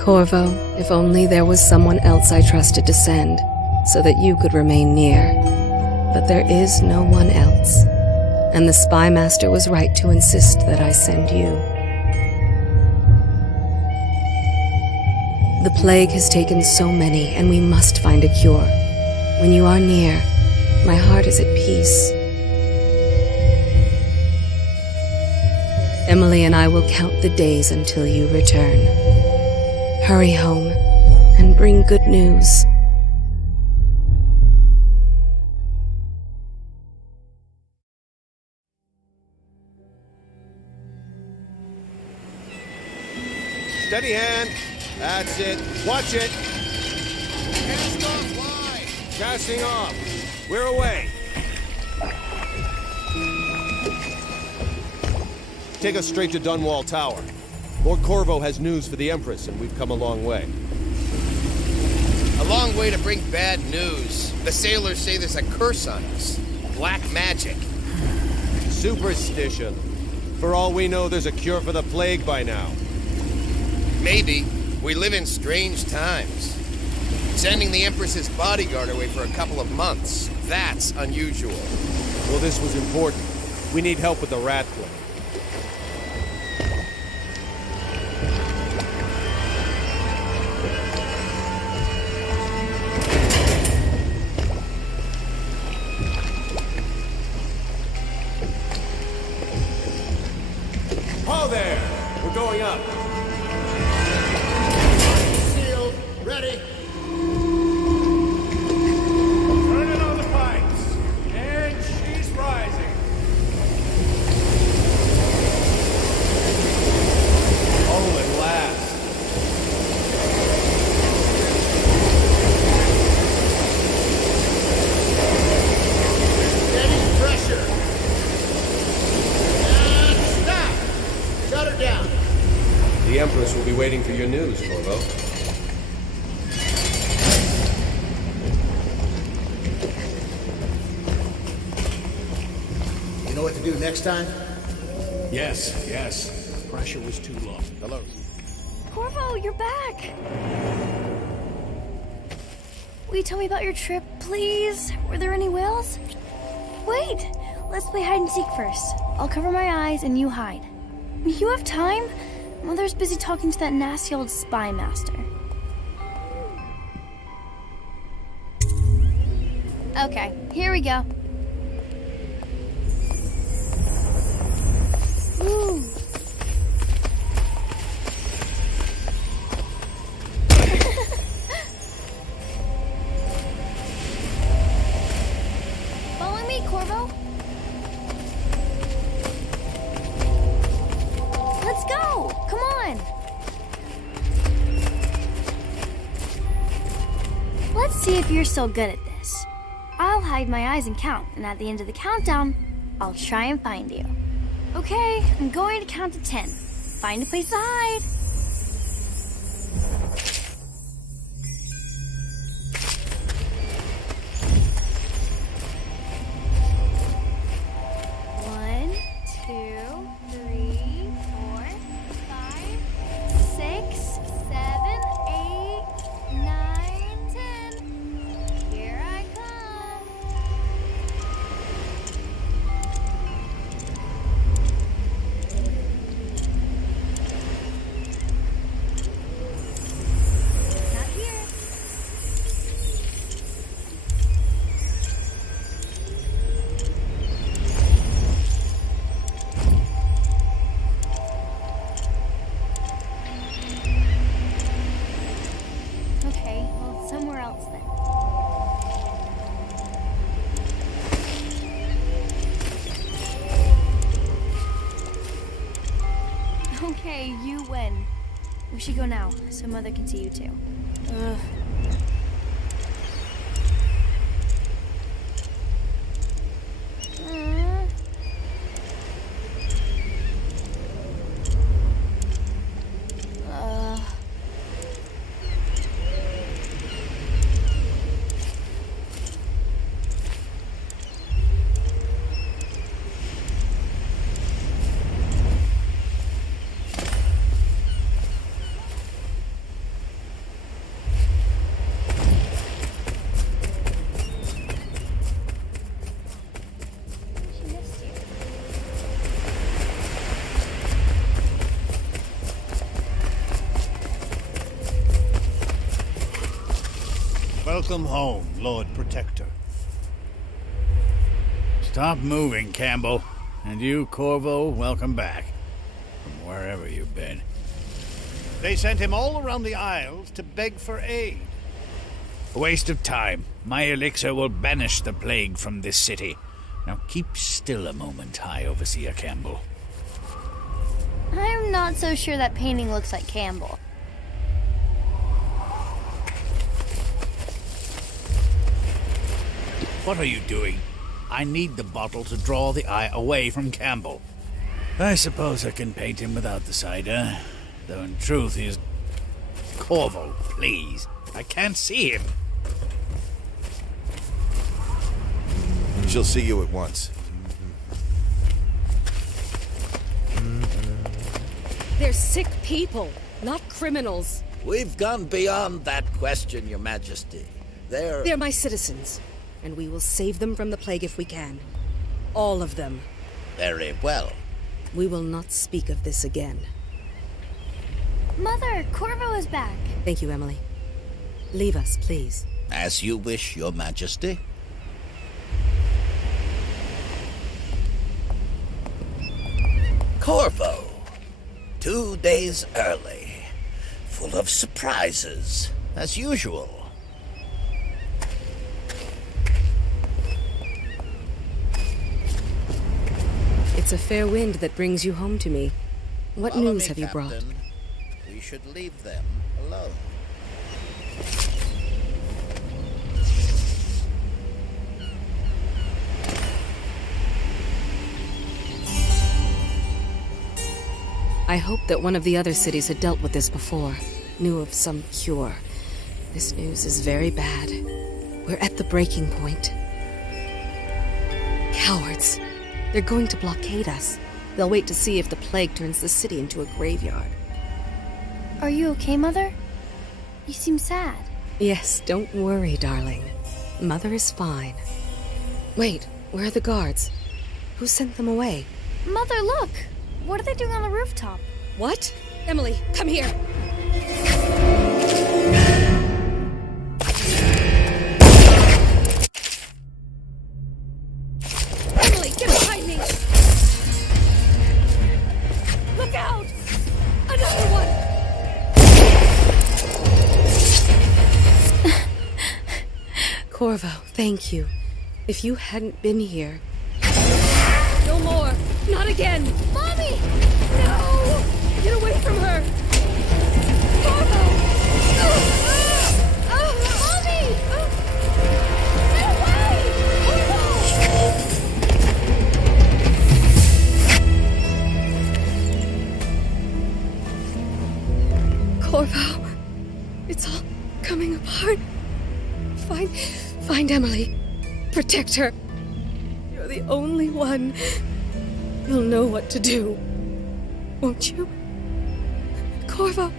Corvo, if only there was someone else I trusted to send, so that you could remain near. But there is no one else, and the Spy Master was right to insist that I send you. The plague has taken so many, and we must find a cure. When you are near, my heart is at peace. Emily and I will count the days until you return. Hurry home and bring good news. Steady hand. That's it. Watch it. Cast off line. Casting off. We're away. Take us straight to Dunwall Tower. Lord Corvo has news for the Empress, and we've come a long way. A long way to bring bad news. The sailors say there's a curse on us. Black magic. Superstition. For all we know, there's a cure for the plague by now. Maybe. We live in strange times. Sending the Empress's bodyguard away for a couple of months. That's unusual. Well, this was important. We need help with the rat plague. Ho there! We're going up. Sealed. Ready. Turning on the pipes. And she's rising. Oh, at last. Steady pressure. And stop. Shut her down. The Empress will be waiting for your news, Corvo. You know what to do next time? Yes, yes. The pressure was too low. Hello. Corvo, you're back! Will you tell me about your trip, please? Were there any whales? Wait! Let's play hide and seek first. I'll cover my eyes and you hide. You have time? Mother's busy talking to that nasty old spy master. Okay, here we go. Ooh. Follow me, Corvo. Let's go! Come on! Let's see if you're still good at this. I'll hide my eyes and count, and at the end of the countdown, I'll try and find you. Okay, I'm going to count to 10. Find a place to hide. One, two, three, 4, 5, 6, 7, 8, 9, 10. Here I come. Not here. Okay, well, it's somewhere else then. Okay, you win. We should go now, so Mother can see you too. Ugh. Welcome home, Lord Protector. Stop moving, Campbell. And you, Corvo, welcome back. From wherever you've been. They sent him all around the Isles to beg for aid. A waste of time. My elixir will banish the plague from this city. Now keep still a moment, High Overseer Campbell. I'm not so sure that painting looks like Campbell. What are you doing? I need the bottle to draw the eye away from Campbell. I suppose I can paint him without the cider. Though in truth he is... Corvo, please. I can't see him. She'll see you at once. They're sick people, not criminals. We've gone beyond that question, Your Majesty. They're my citizens, and we will save them from the plague if we can. All of them. Very well. We will not speak of this again. Mother, Corvo is back. Thank you, Emily. Leave us, please. As you wish, Your Majesty. Corvo. 2 days early. Full of surprises, as usual. It's a fair wind that brings you home to me. What Follow news me, have you brought? Captain. We should leave them alone. I hoped that one of the other cities had dealt with this before, knew of some cure. This news is very bad. We're at the breaking point. Cowards. They're going to blockade us. They'll wait to see if the plague turns the city into a graveyard. Are you okay, Mother? You seem sad. Yes, don't worry, darling. Mother is fine. Wait, where are the guards? Who sent them away? Mother, look! What are they doing on the rooftop? What? Emily, come here! Emily, get behind me! Look out! Another one! Corvo, thank you. If you hadn't been here... No more! Not again! Mommy! No! Get away from her! Corvo! Mommy! Get away! Corvo, it's all coming apart. Find Emily. Protect her. You're the only one. You'll know what to do. Won't you? Corvo.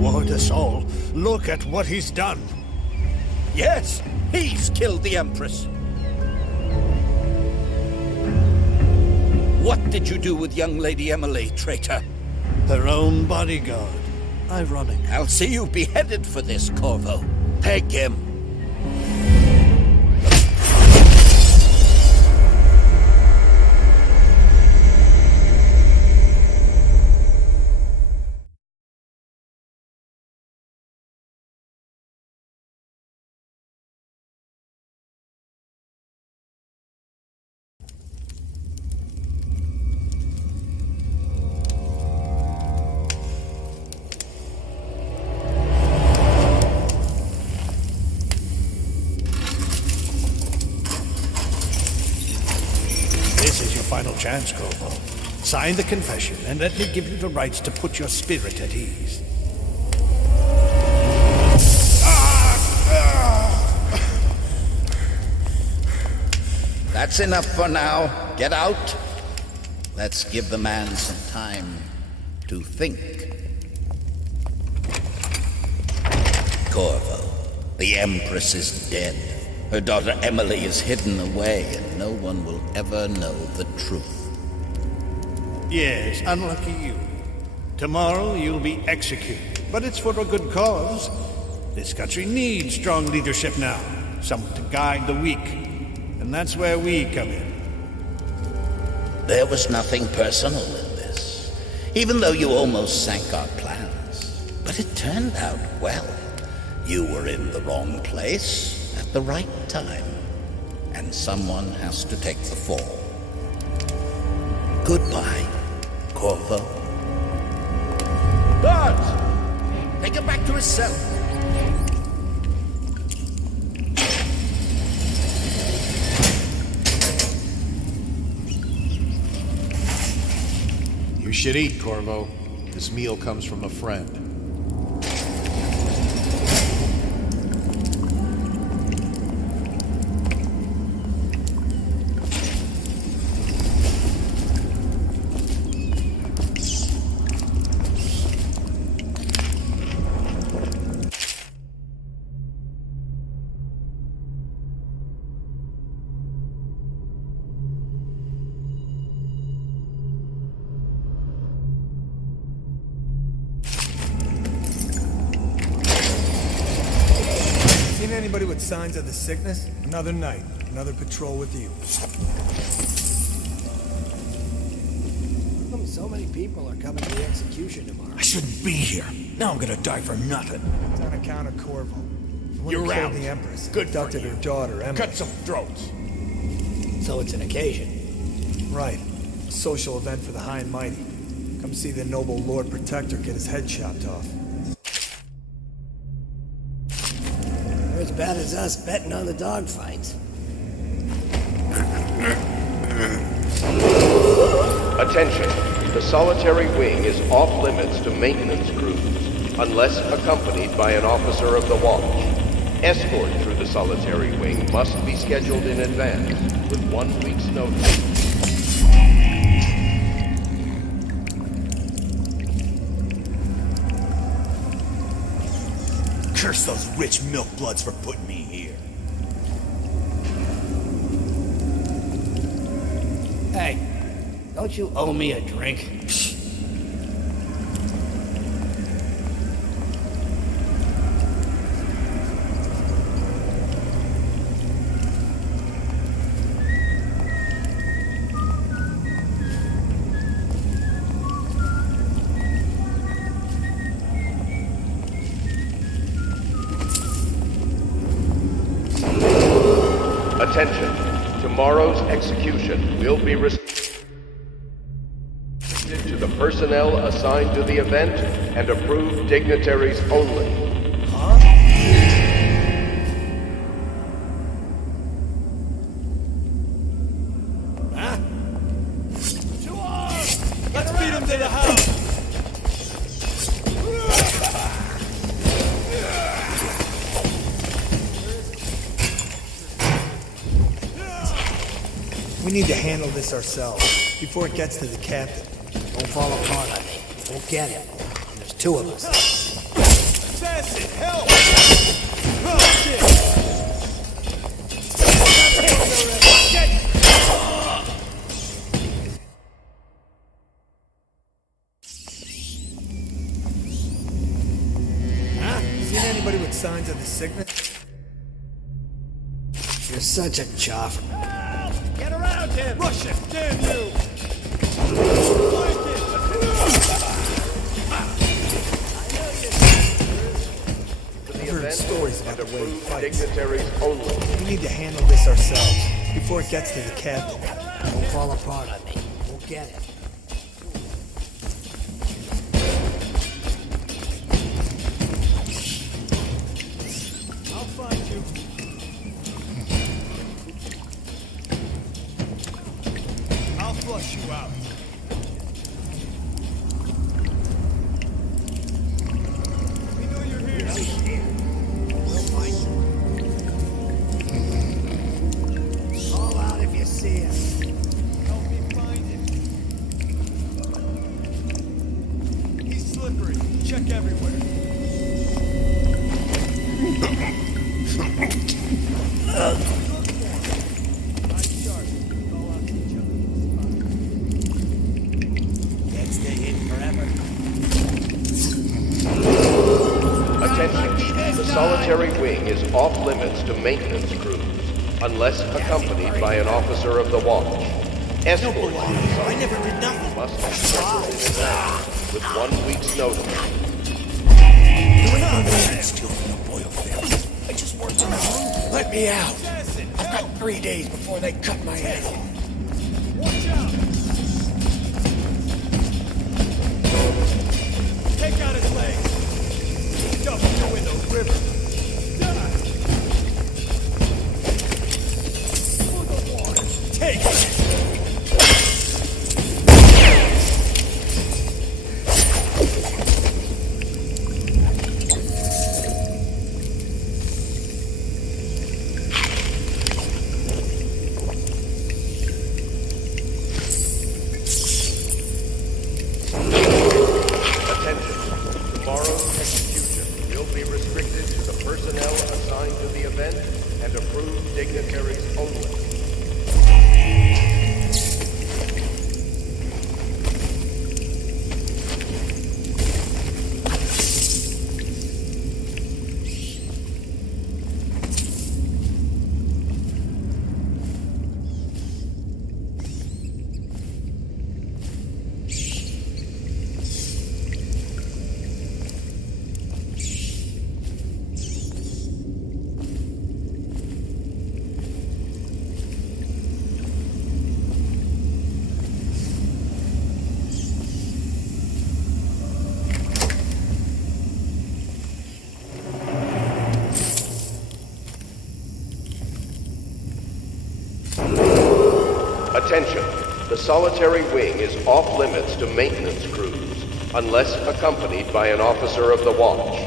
Ward us all. Look at what he's done. Yes, he's killed the Empress. What did you do with young Lady Emily, traitor? Her own bodyguard. Ironic. I'll see you beheaded for this, Corvo. Peg him. Final chance, Corvo. Sign the confession, and let me give you the rights to put your spirit at ease. That's enough for now. Get out. Let's give the man some time to think. Corvo, the Empress is dead. Her daughter Emily is hidden away, and no one will ever know the truth. Yes, unlucky you. Tomorrow you'll be executed, but it's for a good cause. This country needs strong leadership now, someone to guide the weak. And that's where we come in. There was nothing personal in this, even though you almost sank our plans. But it turned out well. You were in the wrong place at the right time, and someone has to take the fall. Goodbye, Corvo. Guards! Take him back to his cell. You should eat, Corvo. This meal comes from a friend. Seen anybody with signs of the sickness? Another night, another patrol with you. How come so many people are coming to the execution tomorrow? I shouldn't be here. Now I'm gonna die for nothing. It's on account of Corvo. The one who You're killed out. the Empress. Good for Abducted you. her daughter, Emma. Cut some throats. So it's an occasion. Right. A social event for the high and mighty. Come see the noble Lord Protector get his head chopped off. They're as bad as us betting on the dogfights. Attention. The solitary wing is off limits to maintenance crews, unless accompanied by an officer of the watch. Escort through the solitary wing must be scheduled in advance, with 1 week's notice. Curse those rich milk bloods for putting me here. Hey, don't you owe me a drink? Attention. Tomorrow's execution will be restricted to the personnel assigned to the event and approved dignitaries only. Let's beat him to the house! We need to handle this ourselves before it gets to the captain. Don't fall apart on me. Won't get it. There's two of us. Assassin, help! Seen anybody with signs of the sickness? You're such a choffer. Get around him! Rush him! Damn you! The I've heard event stories about and the way he approved fights. dignitaries only. We need to handle this ourselves before it gets to the captain. Don't fall apart on me. Won't get it. I'll find you. I'll flush you out. We know you're here. We'll find you. Call out if you see us. Help me find him. He's slippery. Check everywhere. Can't stay hidden forever. solitary wing is off limits to maintenance crews, unless accompanied by an officer of the watch. Escort through the solitary wing must be scheduled in advance with 1 week's notice. I just worked on the room. Let me out. I've got 3 days before they cut my head off. Watch out! Take out his leg! Dump you in the river! Die! For the water! Take it! Tomorrow's execution will be restricted to the personnel assigned to the event and approved dignitaries only. Attention! The solitary wing is off limits to maintenance crews, unless accompanied by an officer of the watch.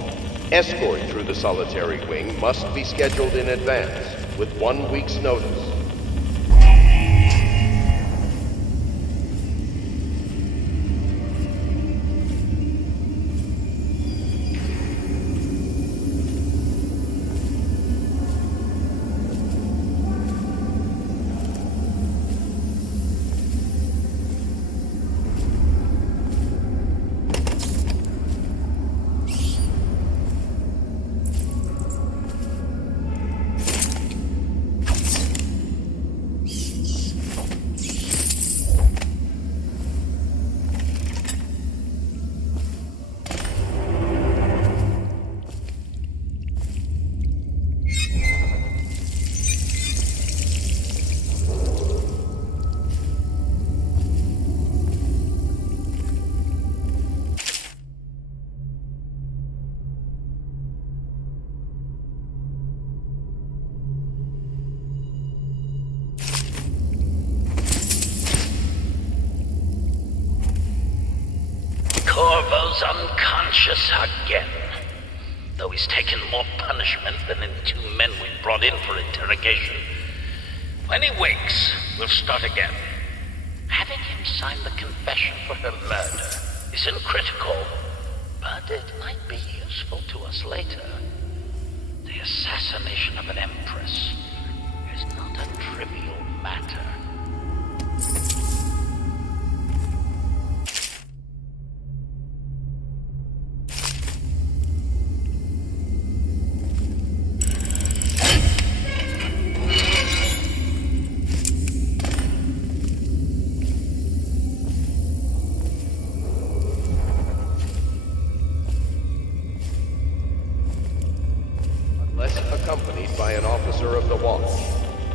Escort through the solitary wing must be scheduled in advance, with 1 week's notice. Corvo's unconscious again. Though he's taken more punishment than the 2 men we brought in for interrogation. When he wakes, we'll start again. Having him sign the confession for her murder isn't critical, but it might be useful to us later. The assassination of an empress is not a trivial matter. Accompanied by an officer of the watch.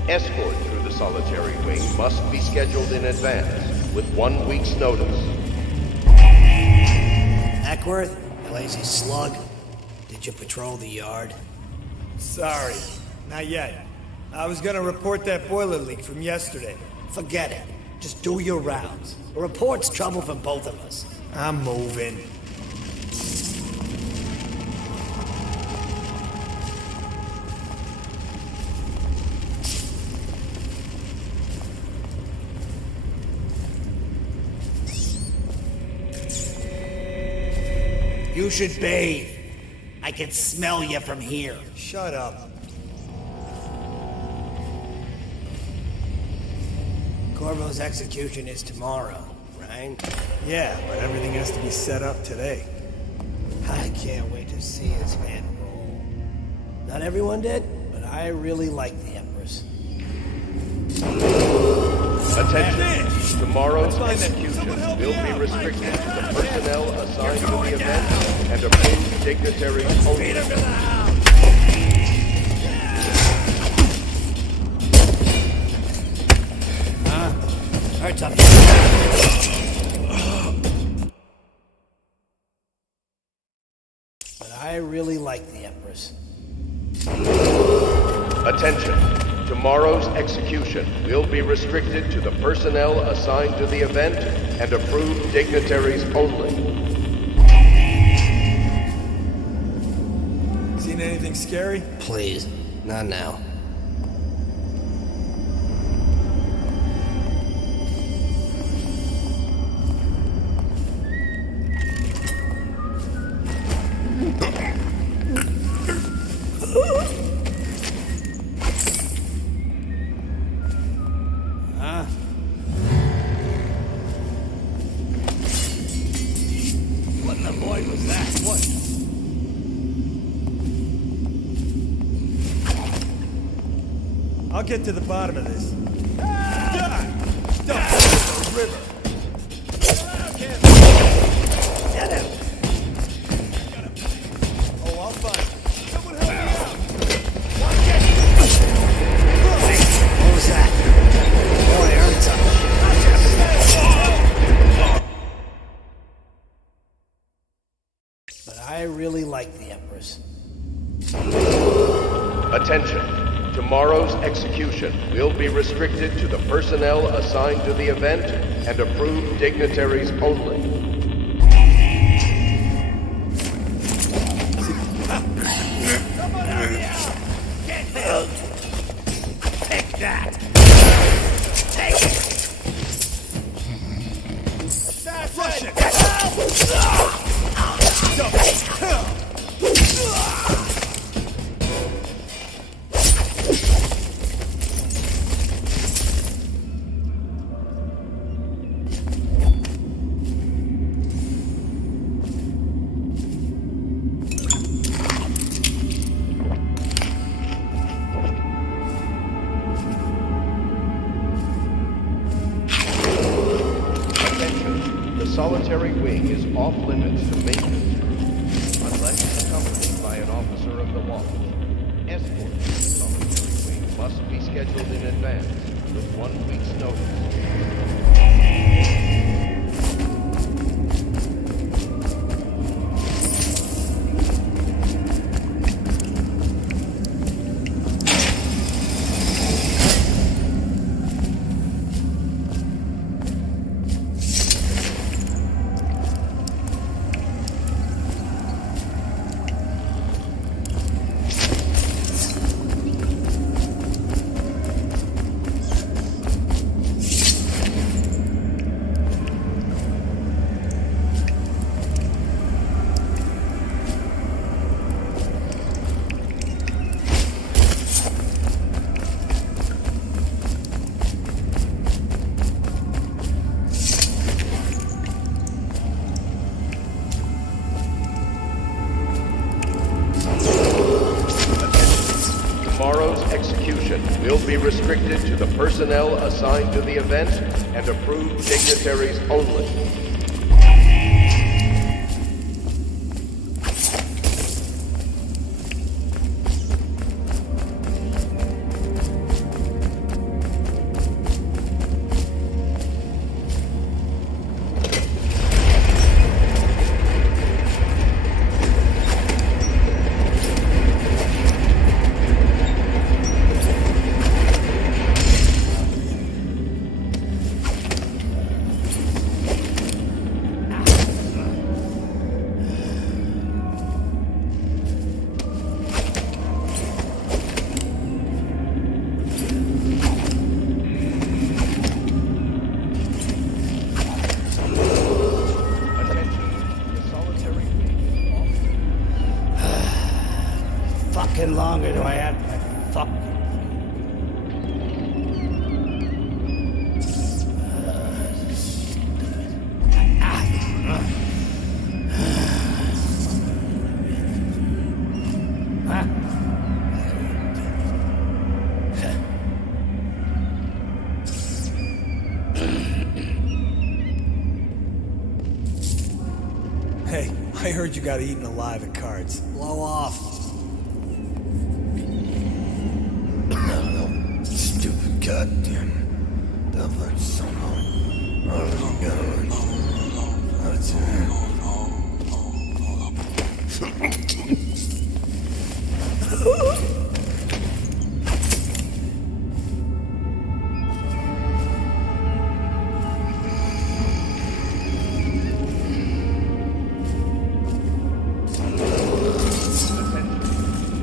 Escort through the solitary wing must be scheduled in advance, with 1 week's notice. Ackworth, you lazy slug. Did you patrol the yard? Sorry, not yet. I was gonna report that boiler leak from yesterday. Forget it. Just do your rounds. A report's trouble for both of us. I'm moving. You should bathe. I can smell you from here. Shut up. Corvo's execution is tomorrow, right? Yeah, but everything has to be set up today. I can't wait to see his head roll. Not everyone did, but I really like the Empress. Attention. Tomorrow's execution will be restricted to the personnel assigned to the event and approved dignitaries only. Hurts up. But I really like the Empress. Attention. Tomorrow's execution will be restricted to the personnel assigned to the event and approved dignitaries only. Seen anything scary? Please, not now. What in the void was that? What? I'll get to the bottom of this. Die! Dump the river. Get him! Oh, I'll find him. Someone help me out! What was that? Boy, I heard something. But I really like the Empress. Attention. Tomorrow's execution will be restricted to the personnel assigned to the event and approved dignitaries only. Take that! Take it! Rush it! Attention. The solitary wing is off limits to maintenance unless accompanied by an officer of the watch. Escort to the solitary wing must be scheduled in advance with 1 week's notice. Tomorrow's execution will be restricted to the personnel assigned to the event and approved dignitaries only. Fucking longer do I have to fuck? Hey, I heard you got eaten alive at cards. Blow off. Stupid goddamn double son of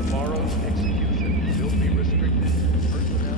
Tomorrow's execution will be restricted to personnel.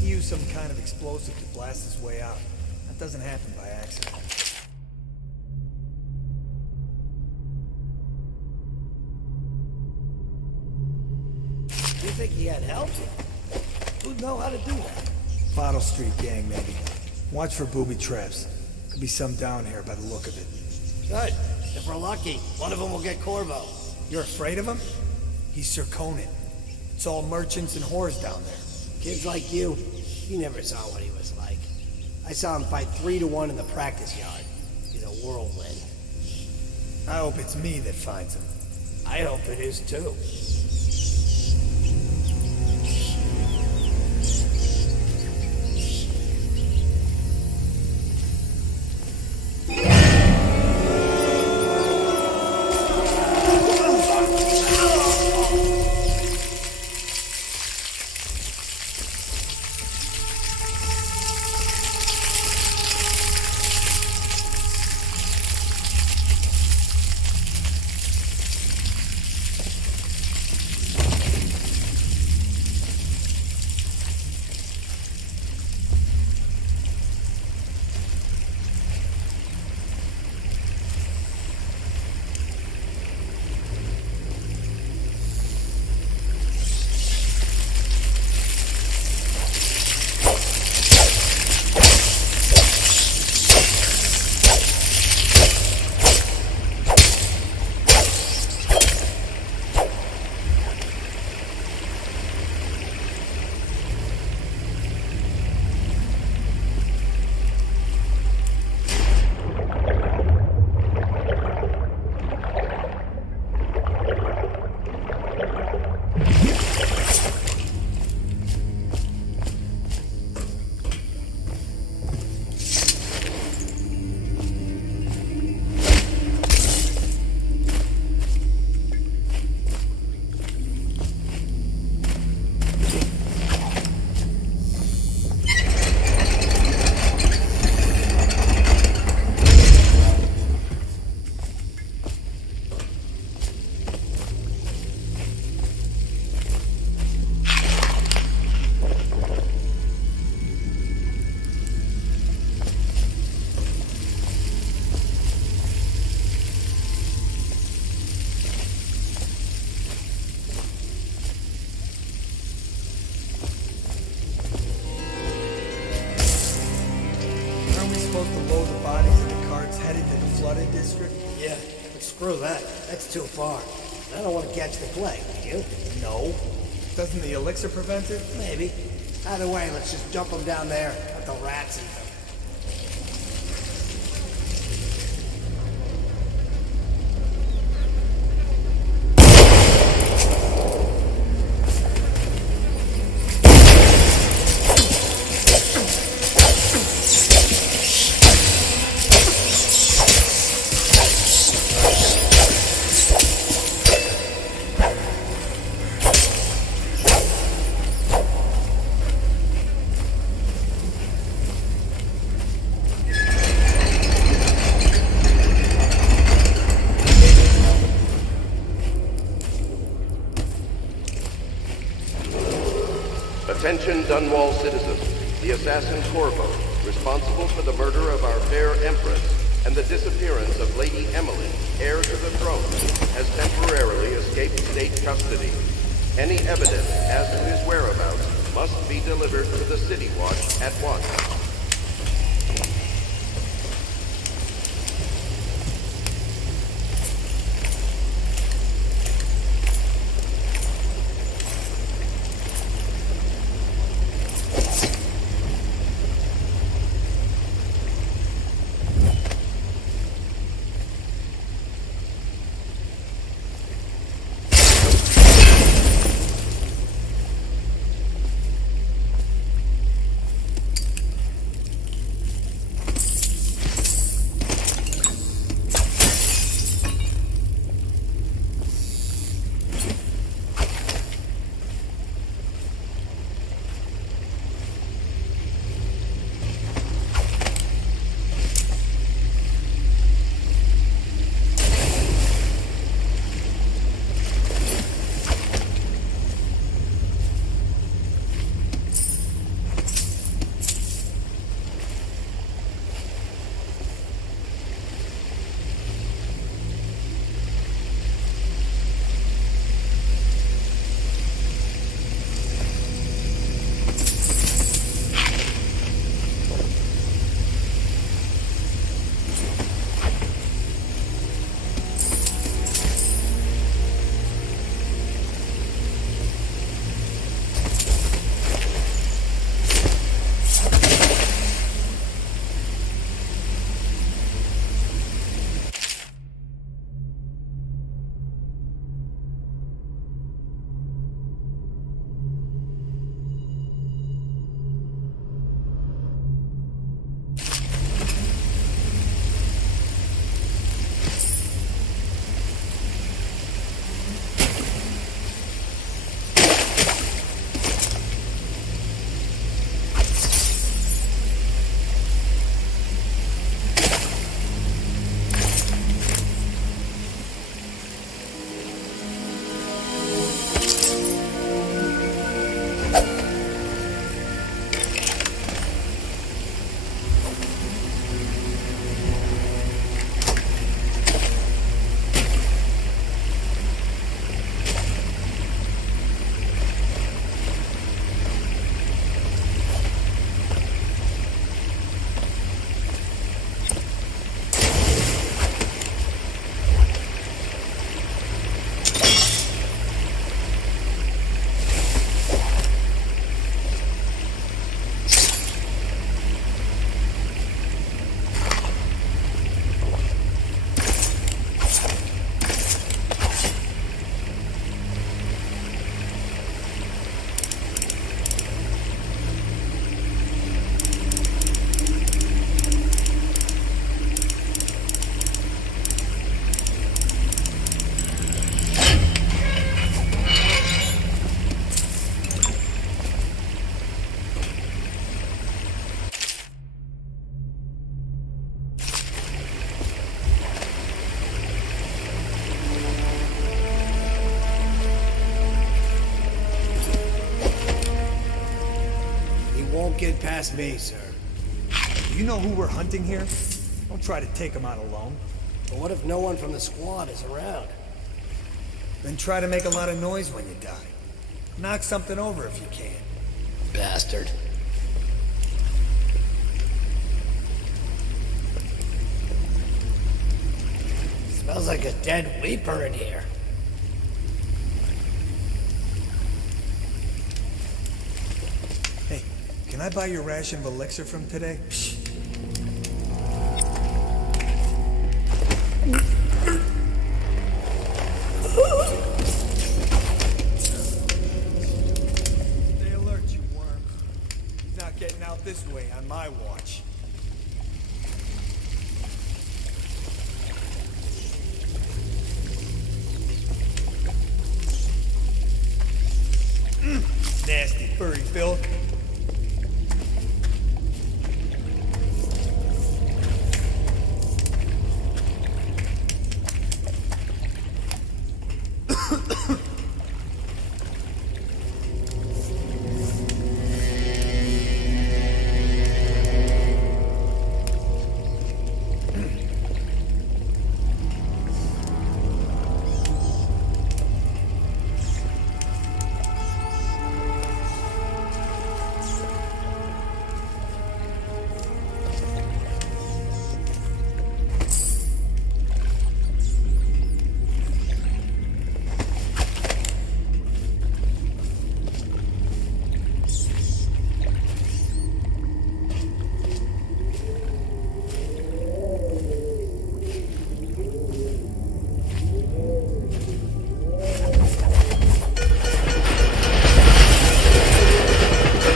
He used some kind of explosive to blast his way out. That doesn't happen by accident. You think he had help? Who'd know how to do that? Bottle Street gang, maybe. Watch for booby traps. Could be some down here by the look of it. Good. If we're lucky, one of them will get Corvo. You're afraid of him? He's Sir Conan. It's all merchants and whores down there. Kids like you, you never saw what he was like. I saw him fight 3-1 in the practice yard. He's a whirlwind. I hope it's me that finds him. I hope it is too. supposed to load the bodies in the carts headed to the flooded district? Yeah, but screw that. That's too far. I don't want to catch the plague, do you? No. Doesn't the elixir prevent it? Maybe. Either way, let's just dump them down there. Let the rats eat them. Attention Dunwall citizens. The assassin Corvo, responsible for the murder of our fair Empress and the disappearance of Lady Emily, heir to the throne, has temporarily escaped state custody. Any evidence as to his whereabouts must be delivered to the City Watch at once. Won't get past me, sir. Do you know who we're hunting here? Don't try to take him out alone. But what if no one from the squad is around? Then try to make a lot of noise when you die. Knock something over if you can. Bastard. Smells like a dead weeper in here. Hey, can I buy your ration of elixir from today? Stay alert, you worms. He's not getting out this way on my watch. Nasty furry filth.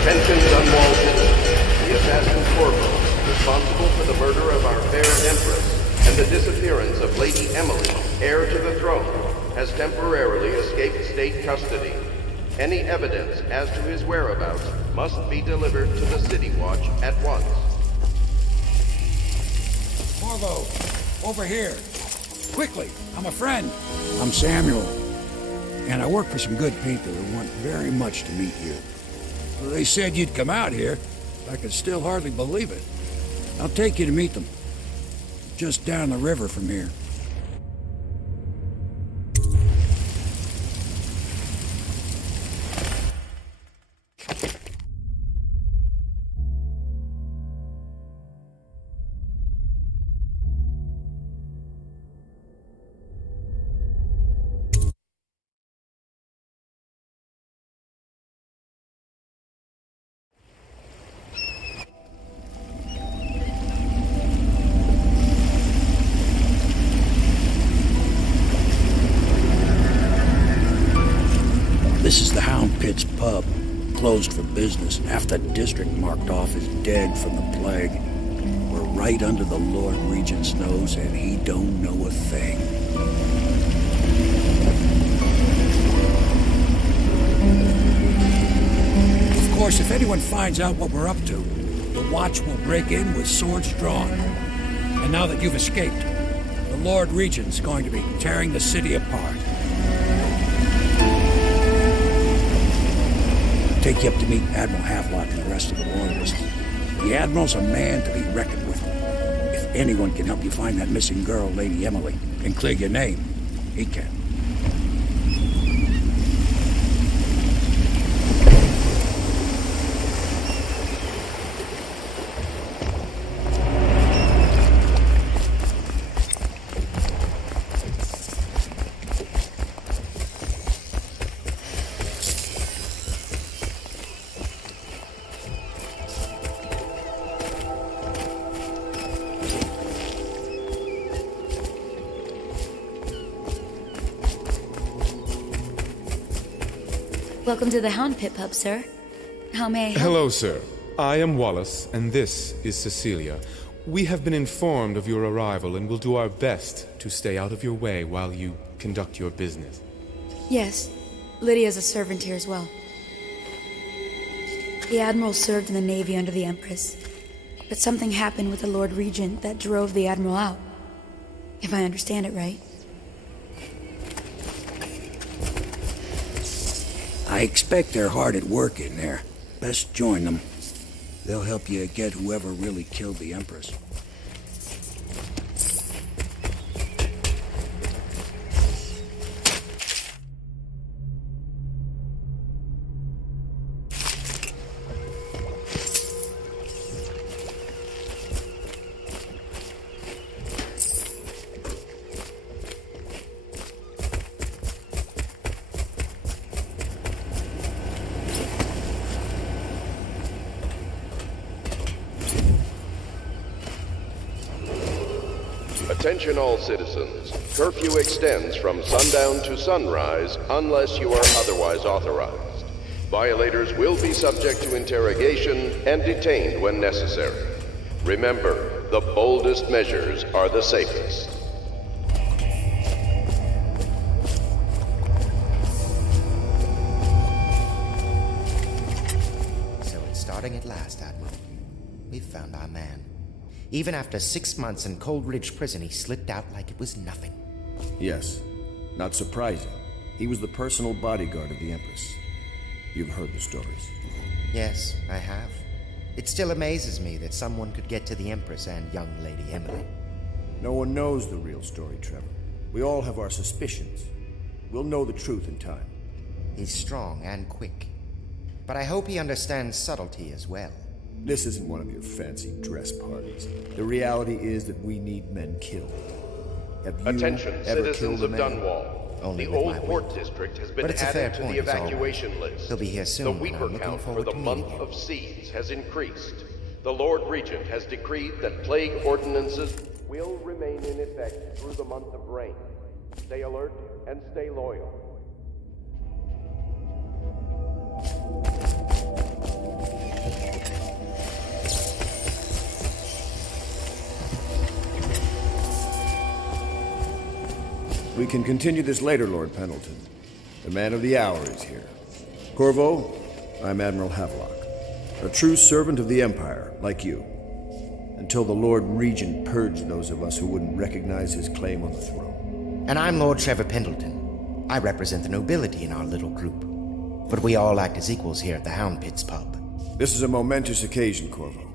Attention Dunwall citizens. The assassin Corvo, responsible for the murder of our fair Empress and the disappearance of Lady Emily, heir to the throne, has temporarily escaped state custody. Any evidence as to his whereabouts must be delivered to the City Watch at once. Corvo, over here. Quickly, I'm a friend. I'm Samuel, and I work for some good people who want very much to meet you. They said you'd come out here. I could still hardly believe it. I'll take you to meet them. Just down the river from here. This is the Hound Pit's pub, closed for business. Half the district marked off as dead from the plague. We're right under the Lord Regent's nose, and he don't know a thing. Of course, if anyone finds out what we're up to, the Watch will break in with swords drawn. And now that you've escaped, the Lord Regent's going to be tearing the city apart. Take you up to meet Admiral Havelock and the rest of the Loyalists. The Admiral's a man to be reckoned with. If anyone can help you find that missing girl, Lady Emily, and clear your name, he can. Welcome to the Hound Pit Pub, sir. How may I help? Hello, sir. I am Wallace, and this is Cecilia. We have been informed of your arrival and will do our best to stay out of your way while you conduct your business. Yes, Lydia's a servant here as well. The Admiral served in the Navy under the Empress, but something happened with the Lord Regent that drove the Admiral out. If I understand it right. I expect they're hard at work in there. Best join them. They'll help you get whoever really killed the Empress. Attention all citizens. Curfew extends from sundown to sunrise unless you are otherwise authorized. Violators will be subject to interrogation and detained when necessary. Remember, the boldest measures are the safest. So it's starting at last, Admiral. We've found our man. Even after 6 months in Cold Ridge Prison, he slipped out like it was nothing. Yes. Not surprising. He was the personal bodyguard of the Empress. You've heard the stories. Yes, I have. It still amazes me that someone could get to the Empress and young Lady Emily. No one knows the real story, Trevor. We all have our suspicions. We'll know the truth in time. He's strong and quick. But I hope he understands subtlety as well. This isn't one of your fancy dress parties. The reality is that we need men killed. Have you Attention, ever citizens killed a of man? Dunwall. Only The with old my port will. district has been But it's a fair added to point, the it's all right. evacuation list. He'll be here soon, The and weeper I'm looking count for forward the to month meeting him. of seeds has increased. The Lord Regent has decreed that plague ordinances will remain in effect through the month of rain. Stay alert and stay loyal. We can continue this later, Lord Pendleton. The man of the hour is here. Corvo, I'm Admiral Havelock. A true servant of the Empire, like you. Until the Lord Regent purged those of us who wouldn't recognize his claim on the throne. And I'm Lord Trevor Pendleton. I represent the nobility in our little group. But we all act as equals here at the Hound Pits pub. This is a momentous occasion, Corvo.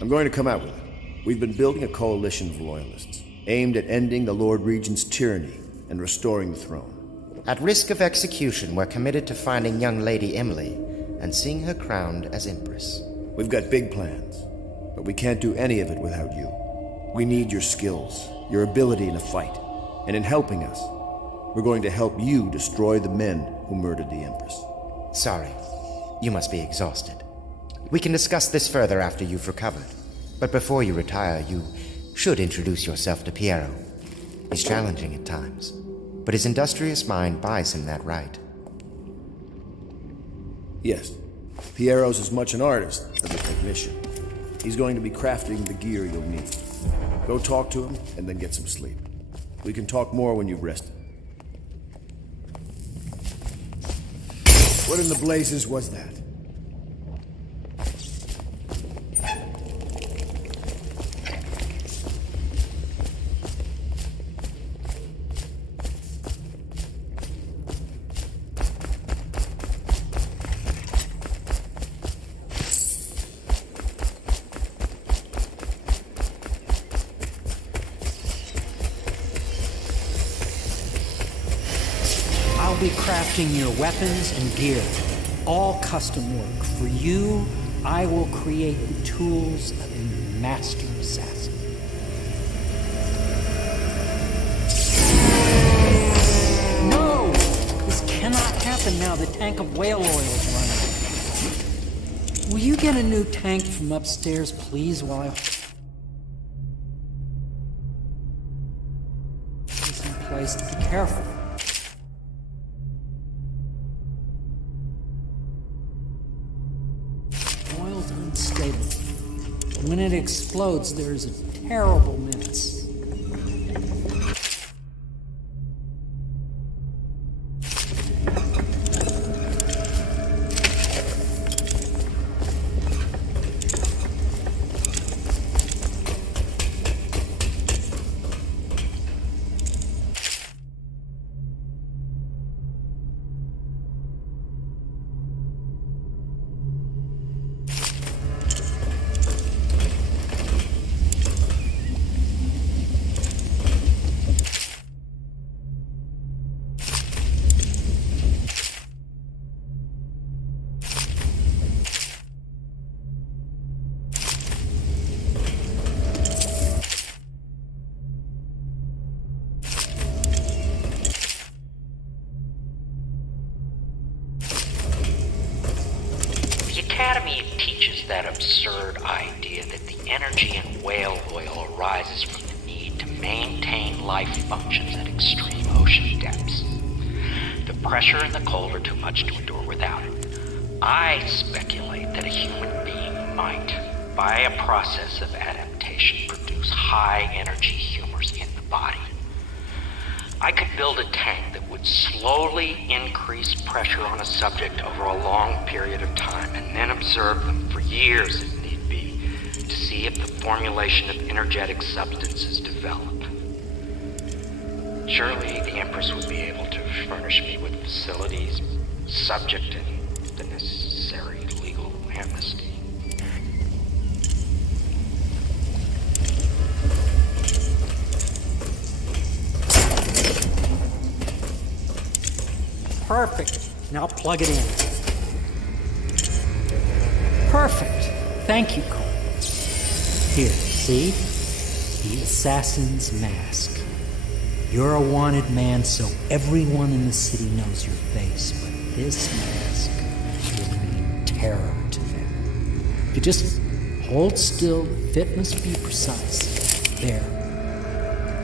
I'm going to come out with it. We've been building a coalition of loyalists, aimed at ending the Lord Regent's tyranny and restoring the throne. At risk of execution, we're committed to finding young Lady Emily and seeing her crowned as Empress. We've got big plans, but we can't do any of it without you. We need your skills, your ability in a fight, and in helping us, we're going to help you destroy the men who murdered the Empress. Sorry, you must be exhausted. We can discuss this further after you've recovered. But before you retire, you should introduce yourself to Piero. He's challenging at times, but his industrious mind buys him that right. Yes, Piero's as much an artist as a technician. He's going to be crafting the gear you'll need. Go talk to him, and then get some sleep. We can talk more when you've rested. What in the blazes was that? I'll be crafting your weapons and gear, all custom work. For you, I will create the tools of a master assassin. No! This cannot happen now. The tank of whale oil is running. Will you get a new tank from upstairs, please, while I... some place to be careful. Oil's unstable. When it explodes, there is a terrible menace. The Academy teaches that absurd idea that the energy in whale oil arises from the need to maintain life functions at extreme ocean depths. The pressure and the cold are too much to endure without it. I speculate that a human being might, by a process of adaptation, produce high-energy humors in the body. I could build a tank that would slowly increase pressure on a subject over a long period of time and then observe them for years if need be to see if the formulation of energetic substances develop. Surely the Empress would be able to furnish me with facilities subject to the necessary legal amnesty. Perfect. Now plug it in. Perfect. Thank you, Cole. Here, see? The assassin's mask. You're a wanted man, so everyone in the city knows your face, but this mask will mean terror to them. If you just hold still, the fit must be precise. There.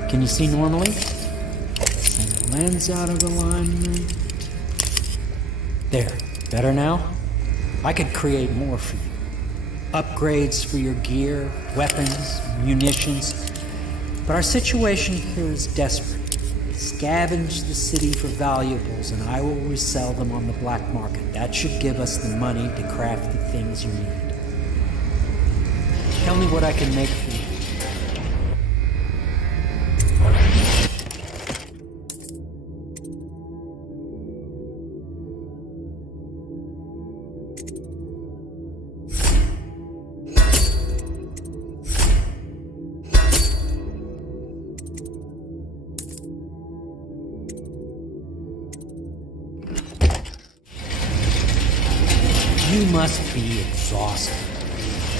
Can you see normally? Send the lens out of alignment. There. Better now? I could create more for you. Upgrades for your gear, weapons, munitions. But our situation here is desperate. Scavenge the city for valuables and I will resell them on the black market. That should give us the money to craft the things you need. Tell me what I can make for you. You must be exhausted.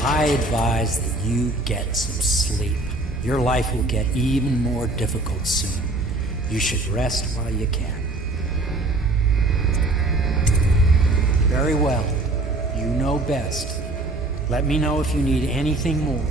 I advise that you get some sleep. Your life will get even more difficult soon. You should rest while you can. Very well. You know best. Let me know if you need anything more.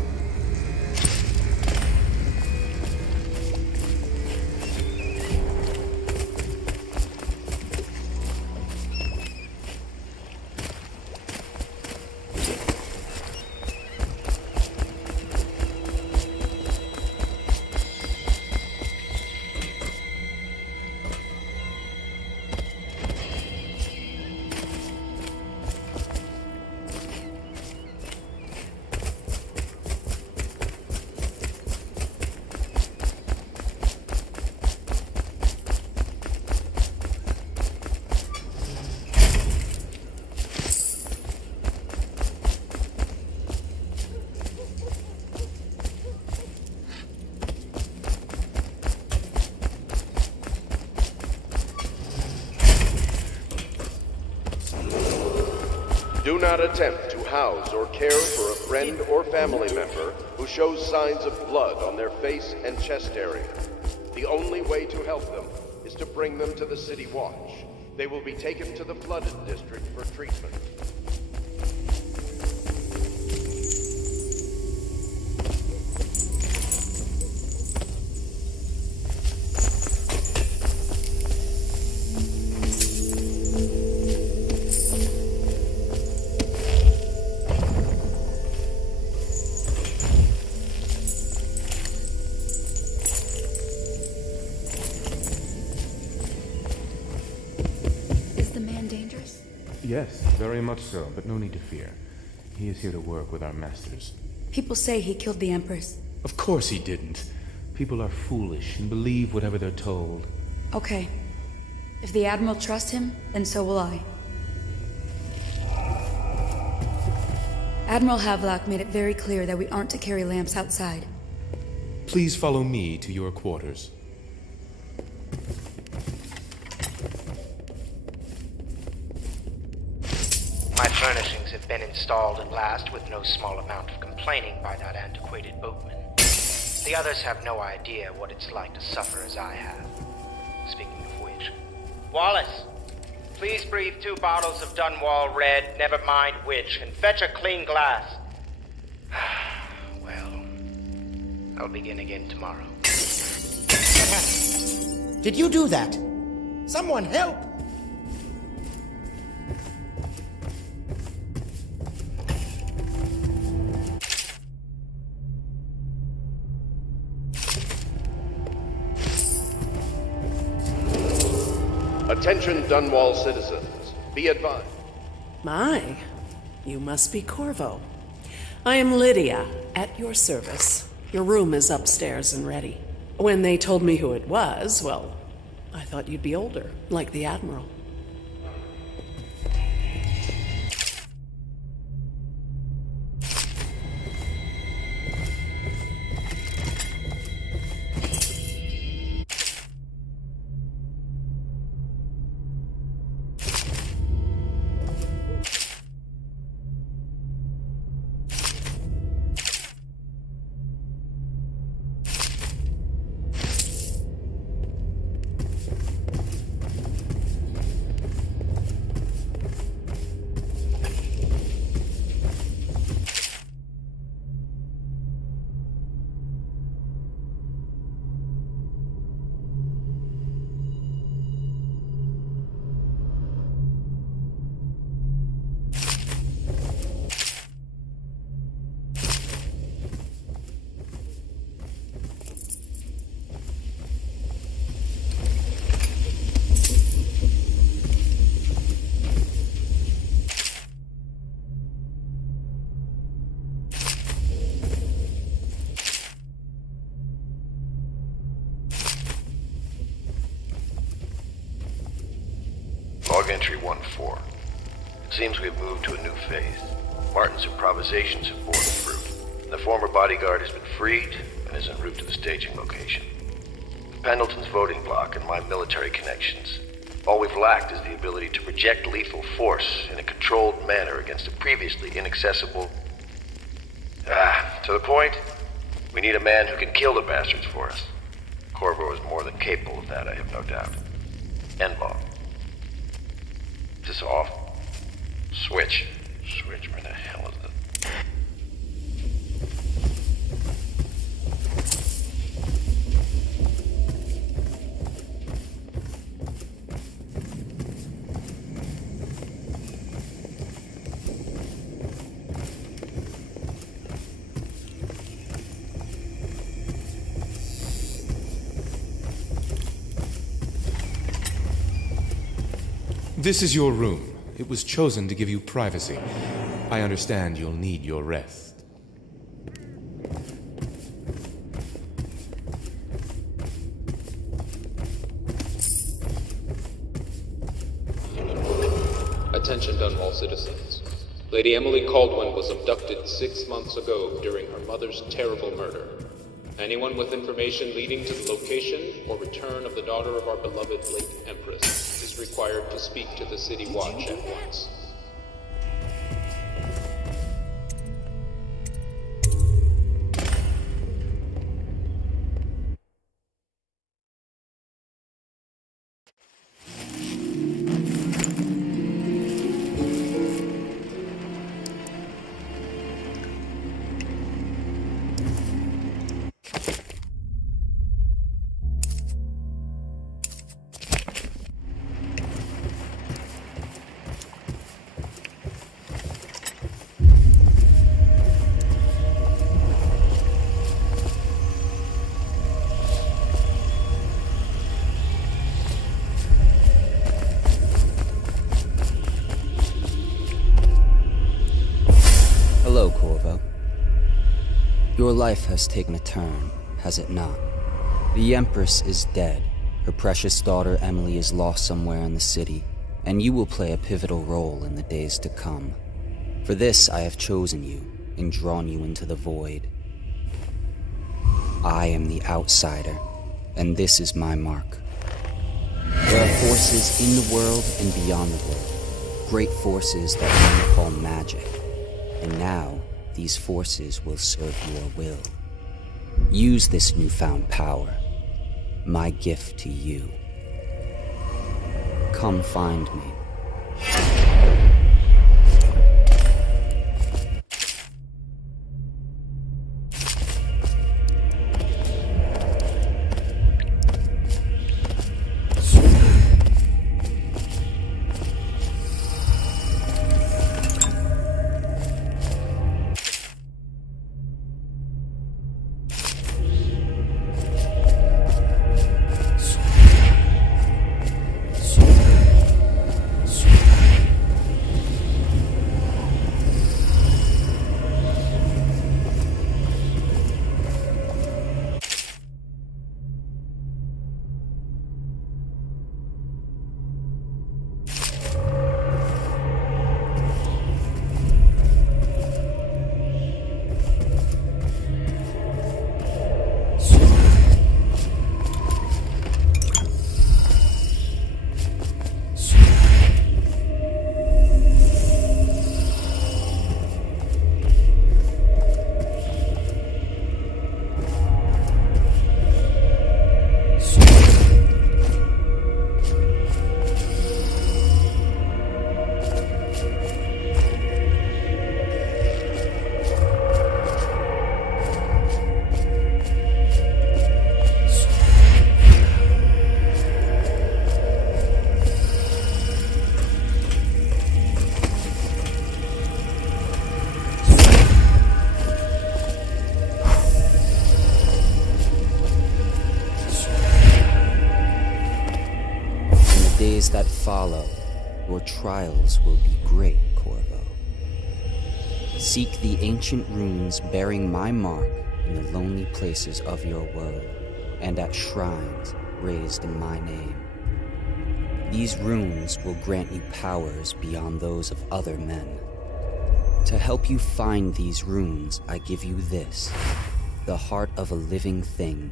Do not attempt to house or care for a friend or family member who shows signs of blood on their face and chest area. The only way to help them is to bring them to the City Watch. They will be taken to the flooded district for treatment. Yes, very much so, but no need to fear. He is here to work with our masters. People say he killed the Empress. Of course he didn't. People are foolish and believe whatever they're told. Okay. If the Admiral trusts him, then so will I. Admiral Havelock made it very clear that we aren't to carry lamps outside. Please follow me to your quarters. My furnishings have been installed at last with no small amount of complaining by that antiquated boatman. The others have no idea what it's like to suffer as I have. Speaking of which... Wallace! Please breathe 2 bottles of Dunwall Red, never mind which, and fetch a clean glass. Well, I'll begin again tomorrow. happened? Did you do that? Someone help! Attention Dunwall citizens. Be advised. My, you must be Corvo. I am Lydia, at your service. Your room is upstairs and ready. When they told me who it was, well, I thought you'd be older, like the Admiral. Log entry 1-4. It seems we've moved to a new phase. Martin's improvisations have borne fruit. The former bodyguard has been freed and is en route to the staging location. Pendleton's voting block and my military connections. All we've lacked is the ability to project lethal force in a controlled manner against a previously inaccessible... to the point, we need a man who can kill the bastards for us. Corvo is more than capable of that, I have no doubt. End log. Is this off? Switch. Switch, where the hell is it? This is your room. It was chosen to give you privacy. I understand you'll need your rest. Attention Dunwall citizens. Lady Emily Caldwin was abducted 6 months ago during her mother's terrible murder. Anyone with information leading to the location or return of the daughter of our beloved late Empress is required to speak to the City Watch at once. Hello, Corvo. Your life has taken a turn, has it not? The Empress is dead. Her precious daughter Emily is lost somewhere in the city, and you will play a pivotal role in the days to come. For this, I have chosen you and drawn you into the void. I am the outsider, and this is my mark. There are forces in the world and beyond the world, great forces that men call magic. And now, these forces will serve your will. Use this newfound power, my gift to you. Come find me. days that follow, your trials will be great, Corvo. Seek the ancient runes bearing my mark in the lonely places of your world, and at shrines raised in my name. These runes will grant you powers beyond those of other men. To help you find these runes, I give you this, the heart of a living thing,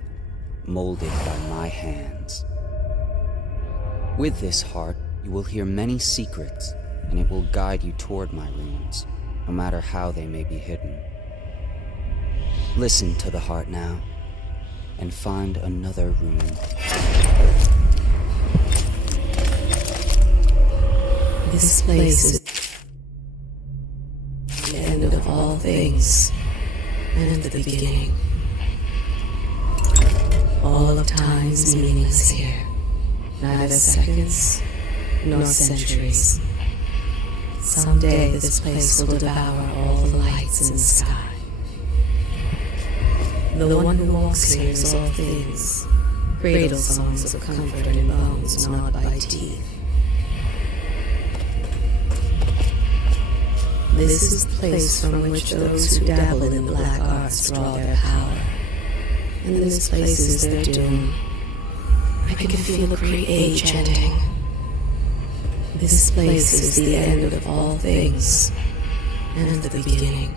molded by my hands. With this heart, you will hear many secrets, and it will guide you toward my runes, no matter how they may be hidden. Listen to the heart now, and find another rune. This place is the end of all things, and the beginning. All of time is meaningless here. Neither seconds nor centuries. Someday this place will devour all the lights in the sky. The one who walks here is all things. Cradle songs of comfort in bones gnawed by teeth. This is the place from which those who dabble in the black arts draw their power. And this place is their doom. I can feel a great age ending. This place is the end of all things, and the beginning.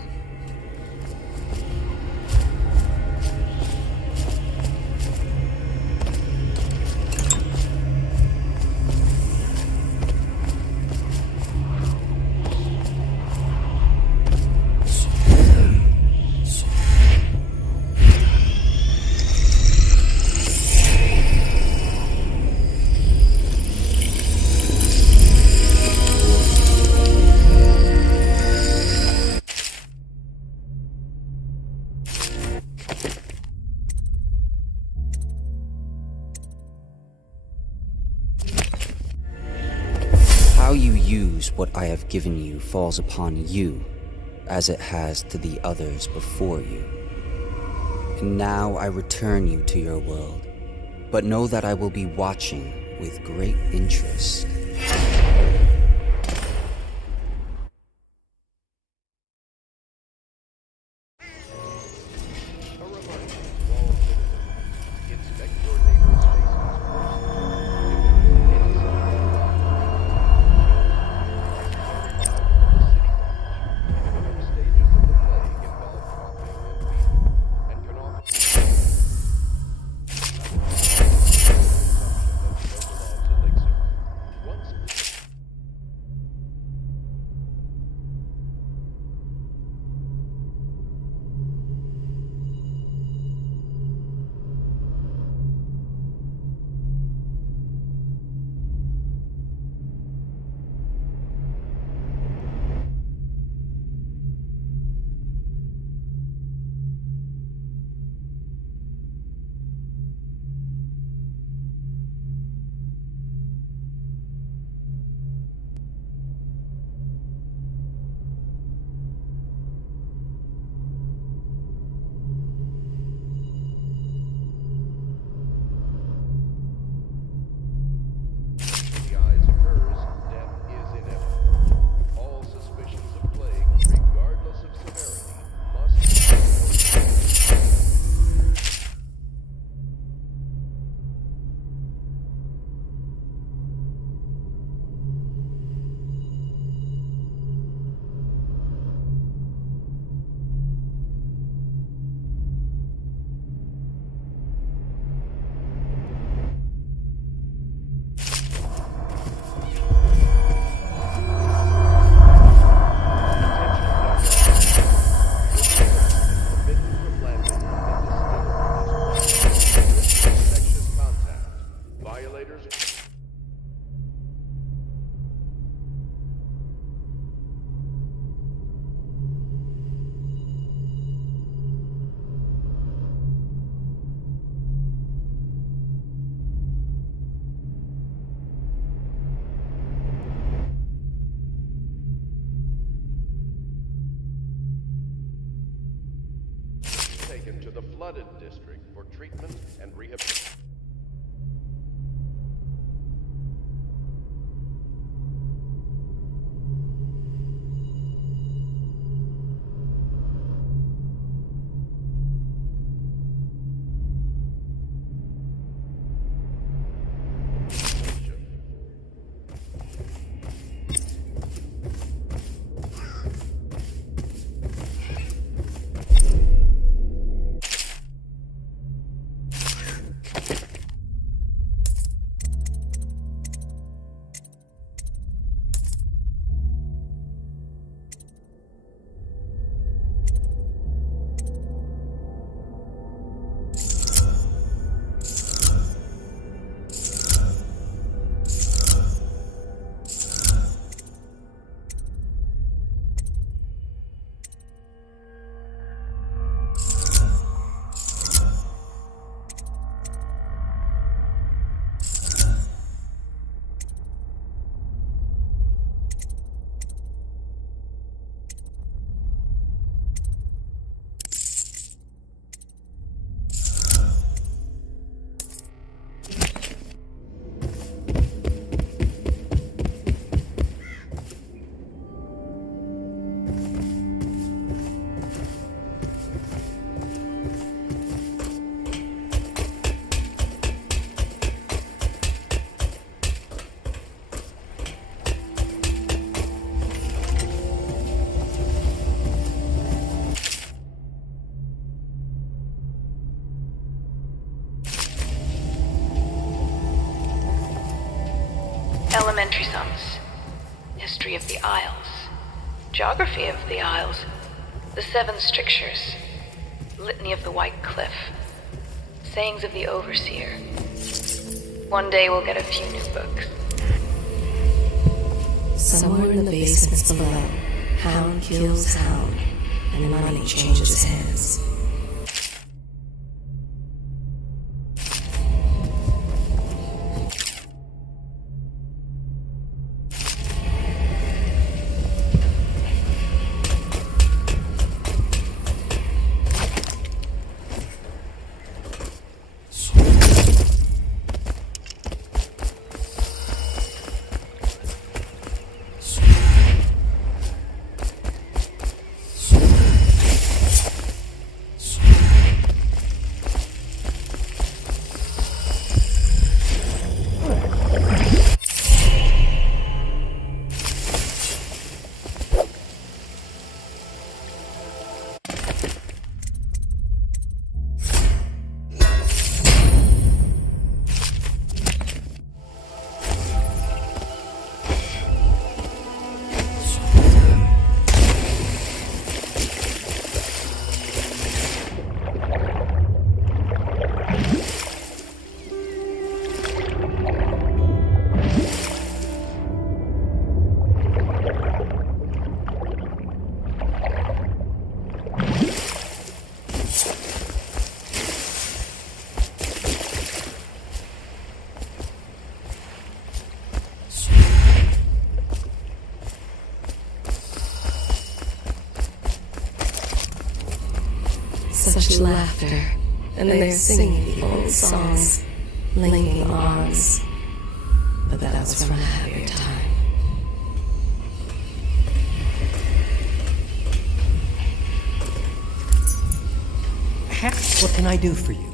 How you use what I have given you falls upon you, as it has to the others before you. And now I return you to your world, but know that I will be watching with great interest. Taken to the flooded district for treatment and rehabilitation. Isles. Geography of the Isles. The Seven Strictures. Litany of the White Cliff. Sayings of the Overseer. One day we'll get a few new books. Somewhere in the basements below, hound kills hound, and money changes hands. Such laughter, and they're singing the old songs, linking arms. But that was from a happier time. What can I do for you?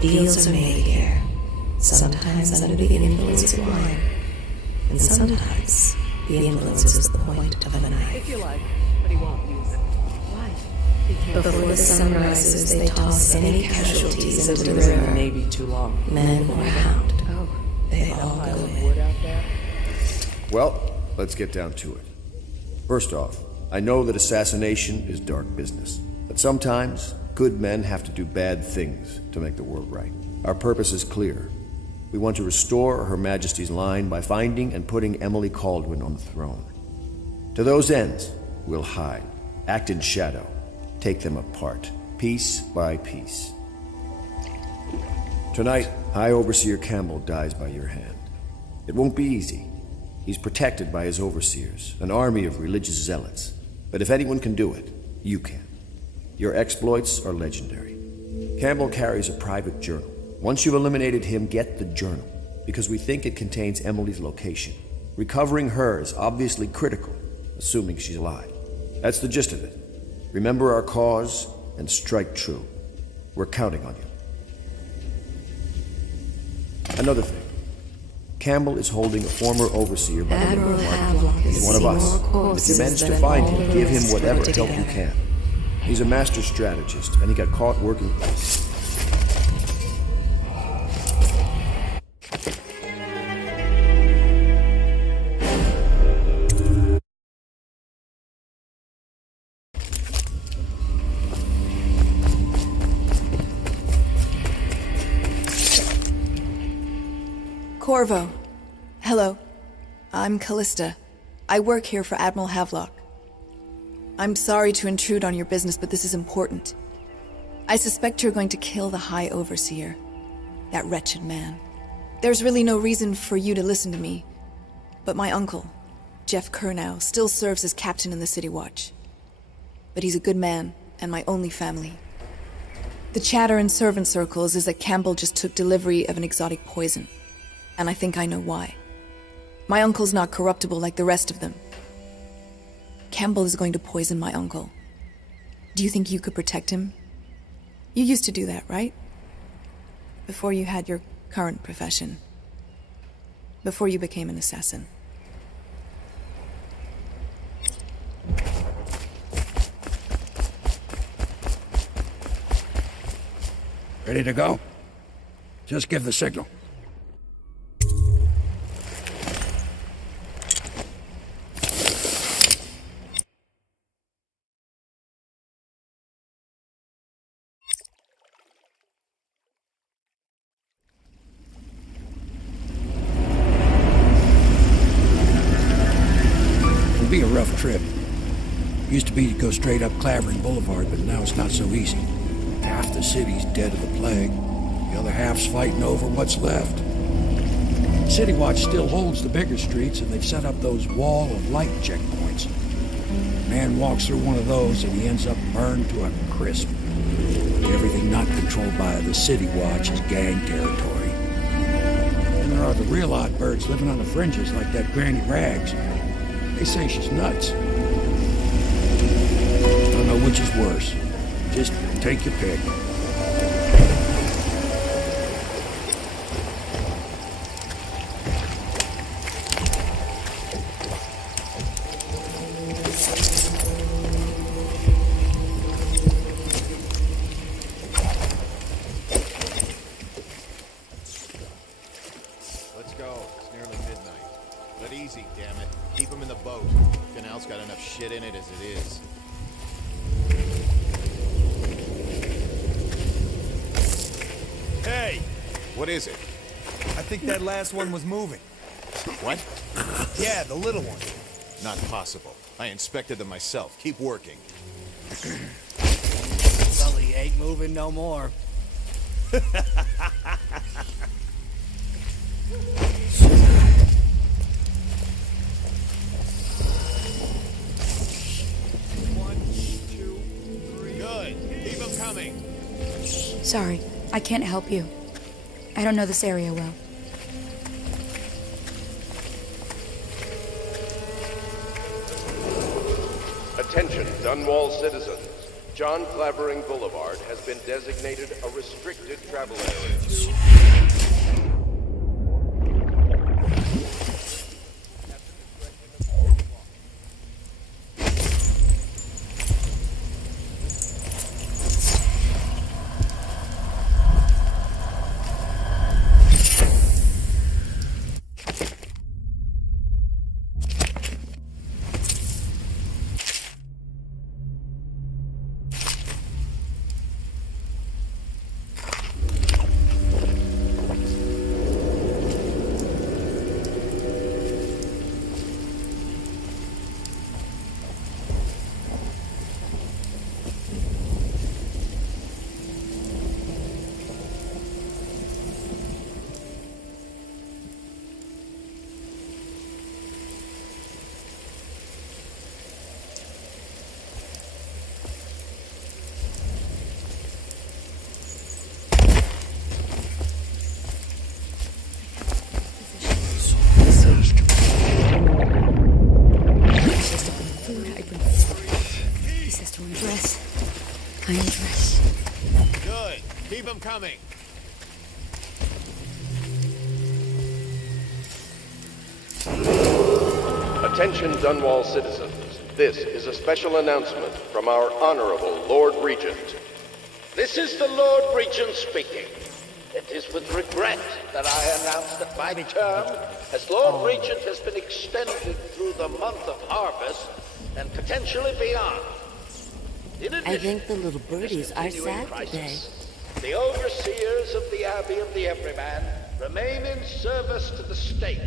Deals are made here, sometimes under the influence of wine, and sometimes the influence is the point of a knife. If you like, but he won't use it. Why? Before the sun rises, they toss any casualties into the river. Maybe too long. Men or hound, they all go in. Well, let's get down to it. First off, I know that assassination is dark business, but sometimes good men have to do bad things to make the world right. Our purpose is clear. We want to restore Her Majesty's line by finding and putting Emily Caldwin on the throne. To those ends, we'll hide, act in shadow, take them apart, piece by piece. Tonight, High Overseer Campbell dies by your hand. It won't be easy. He's protected by his overseers, an army of religious zealots. But if anyone can do it, you can. Your exploits are legendary. Campbell carries a private journal. Once you've eliminated him, get the journal, because we think it contains Emily's location. Recovering her is obviously critical, assuming she's alive. That's the gist of it. Remember our cause and strike true. We're counting on you. Another thing. Campbell is holding a former overseer by the name of Mark. He's one of us. If you manage to find him, give him whatever help you can. He's a master strategist, and he got caught working... Corvo. Hello. I'm Callista. I work here for Admiral Havelock. I'm sorry to intrude on your business, but this is important. I suspect you're going to kill the High Overseer. That wretched man. There's really no reason for you to listen to me, but my uncle, Jeff Kernow, still serves as captain in the City Watch. But he's a good man, and my only family. The chatter in servant circles is that Campbell just took delivery of an exotic poison, and I think I know why. My uncle's not corruptible like the rest of them. Campbell is going to poison my uncle. Do you think you could protect him? You used to do that, right? Before you had your current profession. Before you became an assassin. Ready to go? Just give the signal. It'll be a rough trip. Used to be to go straight up Clavering Boulevard, but now it's not so easy. Half the city's dead of the plague. The other half's fighting over what's left. City Watch still holds the bigger streets, and they've set up those wall of light checkpoints. A man walks through one of those, and he ends up burned to a crisp. Everything not controlled by the City Watch is gang territory. And there are the real odd birds living on the fringes, like that Granny Rags. They say she's nuts. Don't know which is worse. Just take your pick. Let's go. It's nearly midnight. But easy, damn it. Keep them in the boat. Canal's got enough shit in it as it is. Hey! What is it? I think that last one was moving. What? Yeah, the little one. Not possible. I inspected them myself. Keep working. Sully ain't moving no more. Good. Keep them coming. Sorry, I can't help you. I don't know this area well. Attention, Dunwall citizens. John Clavering Boulevard has been designated a restricted travel area. Good. Keep them coming. Attention, Dunwall citizens. This is a special announcement from our Honorable Lord Regent. This is the Lord Regent speaking. It is with regret that I announce that my term as Lord Regent has been extended through the month of harvest and potentially beyond. In addition, I think the little birdies are sad today. The overseers of the Abbey of the Everyman remain in service to the state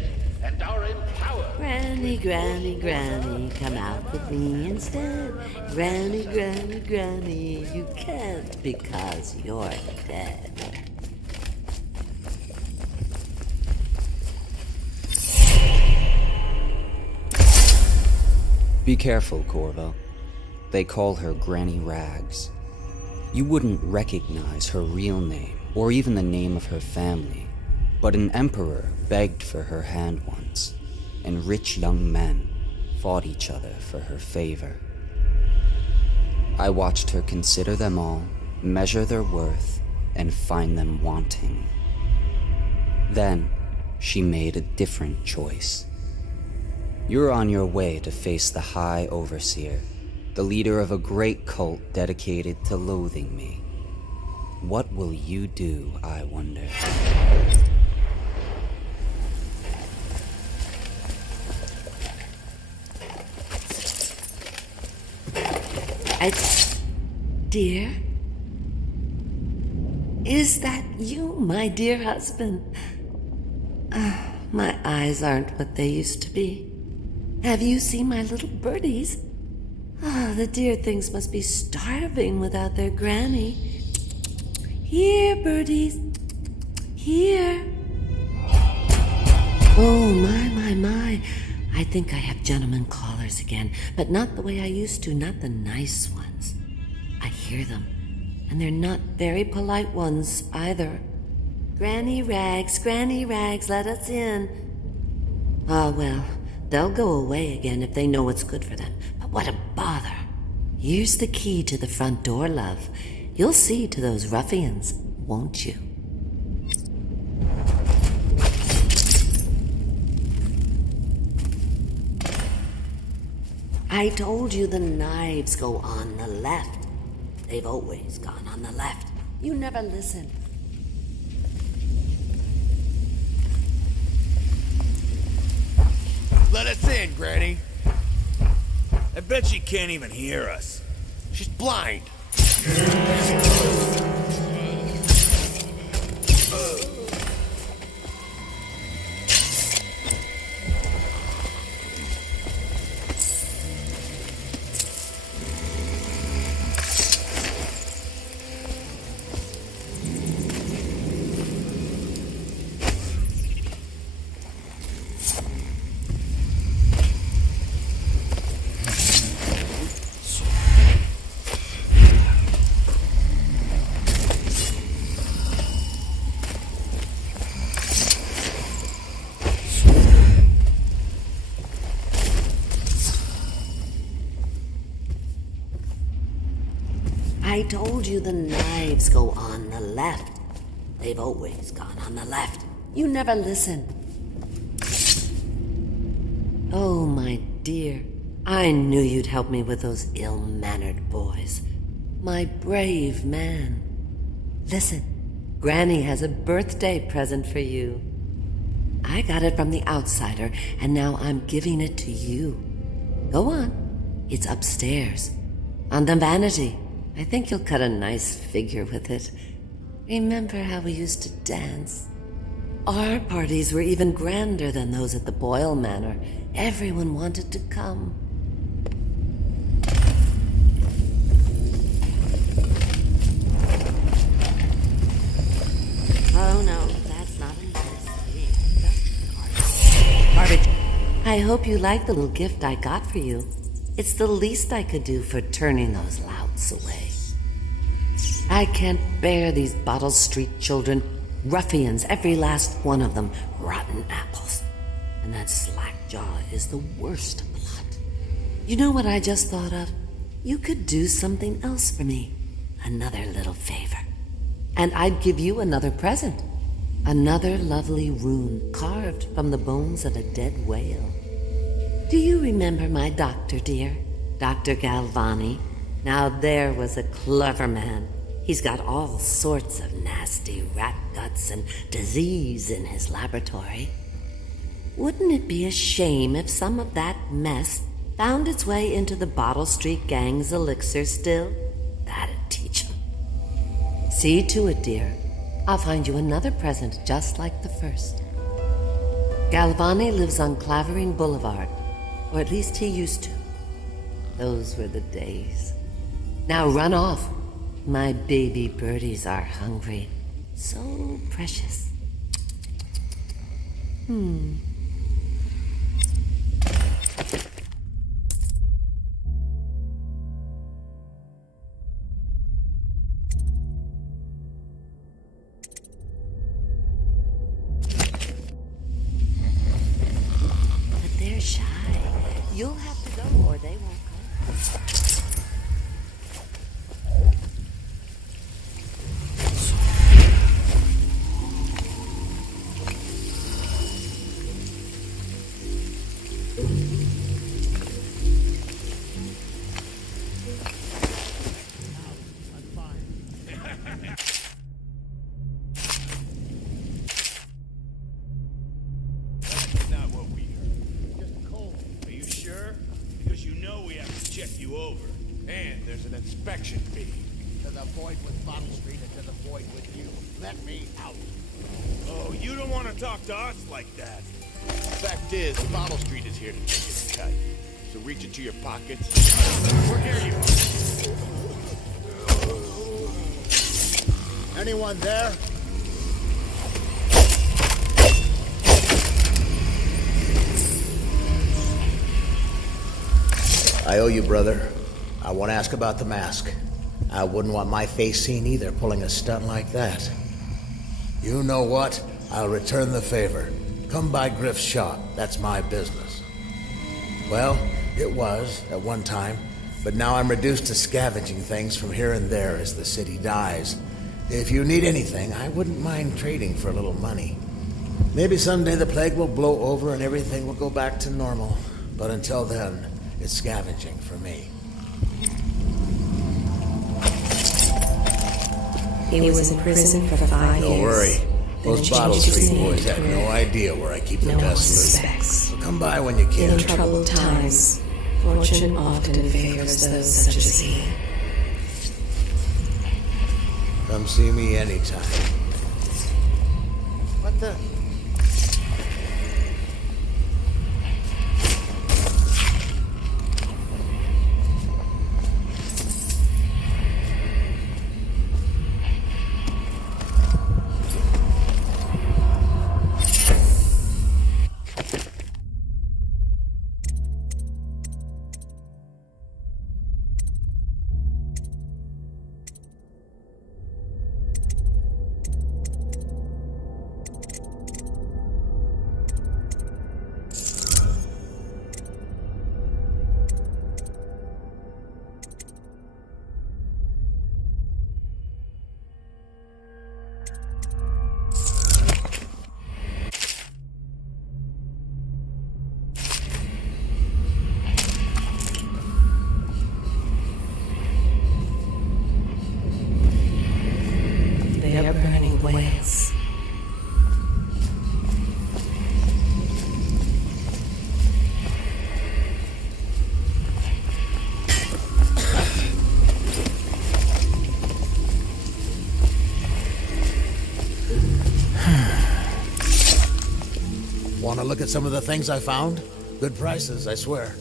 and are empowered. Granny, Granny, Granny, come out with me instead. Granny, Granny, Granny, you can't because you're dead. Be careful, Corvo. They call her Granny Rags. You wouldn't recognize her real name, or even the name of her family, but an emperor begged for her hand once, and rich young men fought each other for her favor. I watched her consider them all, measure their worth, and find them wanting. Then, she made a different choice. You're on your way to face the High Overseer, the leader of a great cult dedicated to loathing me. What will you do, I wonder? Dear? Is that you, my dear husband? My eyes aren't what they used to be. Have you seen my little birdies? The dear things must be starving without their granny. Here, birdies. Here. Oh, my. I think I have gentlemen callers again, but not the way I used to, not the nice ones. I hear them, and they're not very polite ones either. Granny Rags, let us in. Well, they'll go away again if they know what's good for them. But what a bother. Here's the key to the front door, love. You'll see to those ruffians, won't you? I told you the knives go on the left. They've always gone on the left. You never listen. Let us in, Granny. I bet she can't even hear us. She's blind. I told you the knives go on the left. They've always gone on the left. You never listen. Oh, my dear. I knew you'd help me with those ill-mannered boys. My brave man. Listen, Granny has a birthday present for you. I got it from the outsider, and now I'm giving it to you. Go on. It's upstairs. On the vanity. I think you'll cut a nice figure with it. Remember how we used to dance? Our parties were even grander than those at the Boyle Manor. Everyone wanted to come. Oh no, that's not a nice thing. Garbage. I hope you like the little gift I got for you. It's the least I could do for turning those louts away. I can't bear these Bottle Street children. Ruffians, every last one of them. Rotten apples. And that slack jaw is the worst of the lot. You know what I just thought of? You could do something else for me. Another little favor. And I'd give you another present. Another lovely rune carved from the bones of a dead whale. Do you remember my doctor, dear? Dr. Galvani? Now there was a clever man. He's got all sorts of nasty rat guts and disease in his laboratory. Wouldn't it be a shame if some of that mess found its way into the Bottle Street Gang's elixir still? That'd teach him. See to it, dear. I'll find you another present just like the first. Galvani lives on Clavering Boulevard, or at least he used to. Those were the days. Now run off. My baby birdies are hungry. So precious. But they're shy. You'll have to go or they won't go. That's not what we heard. Just cold. Are you sure? Because you know we have to check you over. And there's an inspection fee. To the void with Bottle Street and to the void with you. Let me out. Oh, you don't want to talk to us like that. Fact is, Bottle Street is here to take its cut. So reach into your pockets. We're here, you. Anyone there? I owe you, brother. I want to ask about the mask. I wouldn't want my face seen either, pulling a stunt like that. You know what? I'll return the favor. Come by Griff's shop. That's my business. Well, it was at one time, but now I'm reduced to scavenging things from here and there as the city dies. If you need anything, I wouldn't mind trading for a little money. Maybe someday the plague will blow over and everything will go back to normal. But until then, it's scavenging for me. He was in prison for 5 years. Don't worry. Then Those changed Bottle his Street name boys to have Griff. no idea where I keep the No one dust loose. suspects. So come by when you can. In troubled times, fortune often favors those such as he. Come see me anytime. What the? They are burning whales. Want to look at some of the things I found? Good prices, I swear.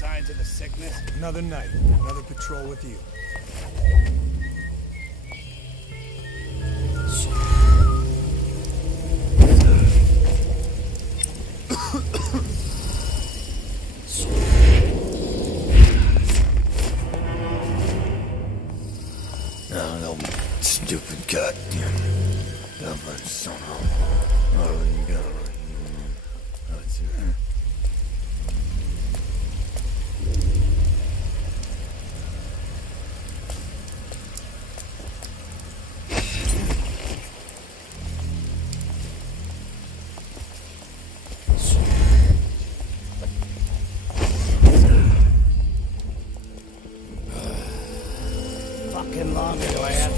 Signs of the sickness? Another night, another patrol with you. No, stupid cut. Fucking longer do I have?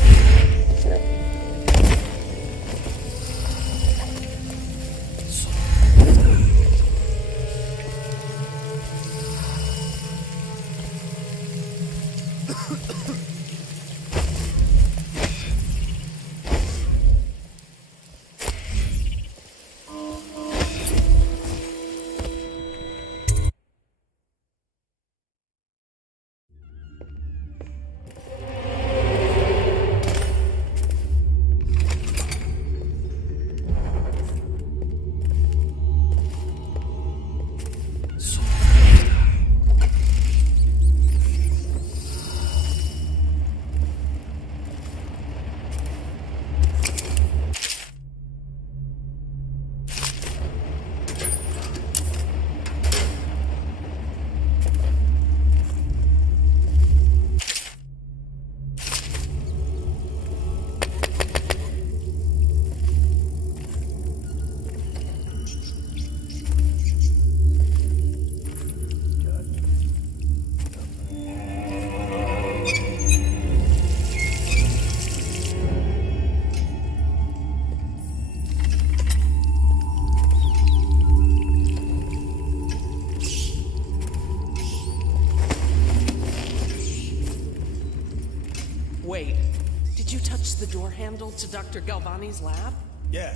Wait, did you touch the door handle to Dr. Galvani's lab? Yeah,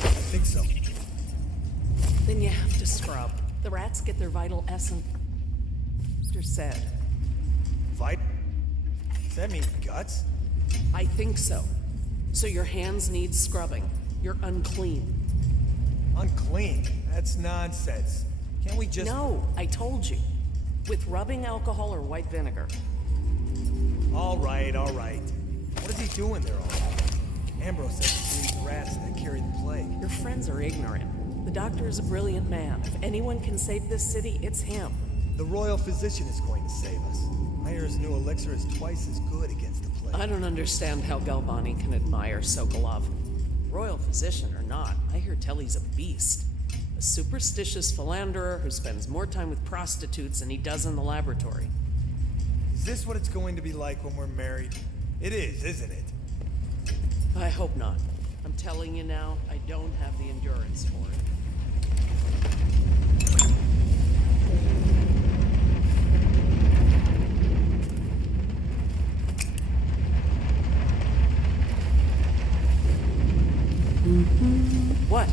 I think so. Then you have to scrub. The rats get their vital essence. Doctor said. Does that mean guts? I think so. So your hands need scrubbing. You're unclean. Unclean? That's nonsense. Can't we just... No, I told you. With rubbing alcohol or white vinegar. All right. What is he doing there all night? Ambrose said he breeds rats that carry the plague. Your friends are ignorant. The doctor is a brilliant man. If anyone can save this city, it's him. The royal physician is going to save us. I hear his new elixir is twice as good against the plague. I don't understand how Galvani can admire Sokolov. Royal physician or not, I hear Telly's a beast. A superstitious philanderer who spends more time with prostitutes than he does in the laboratory. Is this what it's going to be like when we're married? It is, isn't it? I hope not. I'm telling you now, I don't have the endurance for it. What?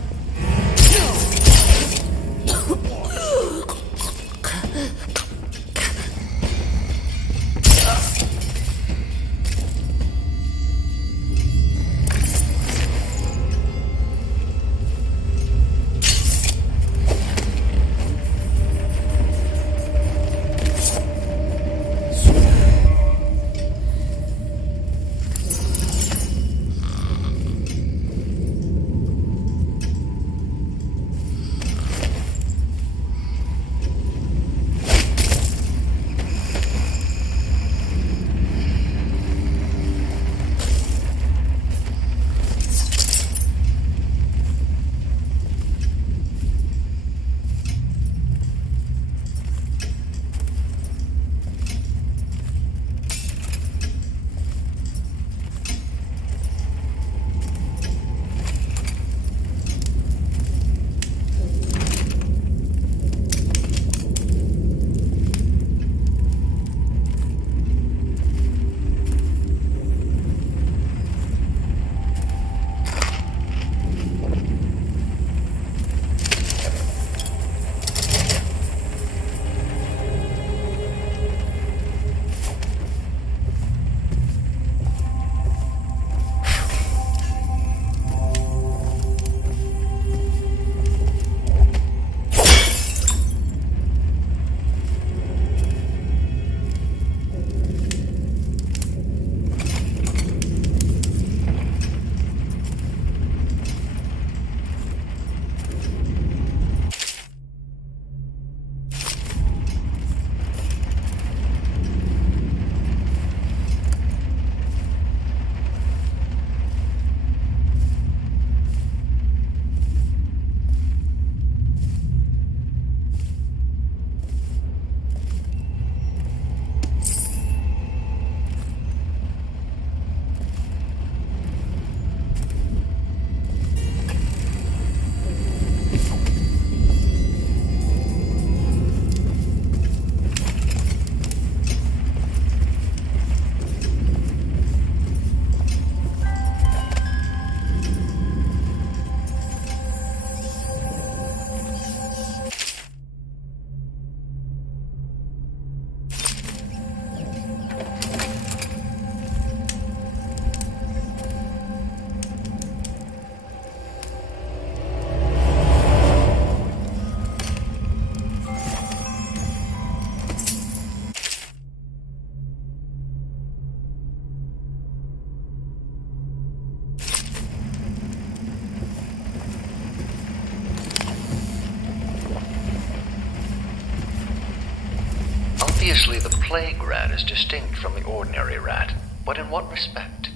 Obviously, the plague rat is distinct from the ordinary rat, but in what respect?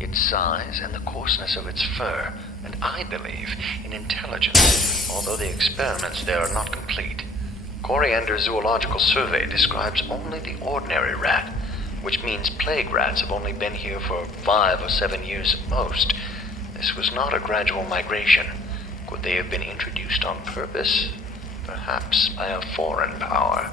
Its size and the coarseness of its fur, and I believe in intelligence, although the experiments there are not complete. Coriander's zoological survey describes only the ordinary rat, which means plague rats have only been here for 5 or 7 years at most. This was not a gradual migration. Could they have been introduced on purpose? Perhaps by a foreign power.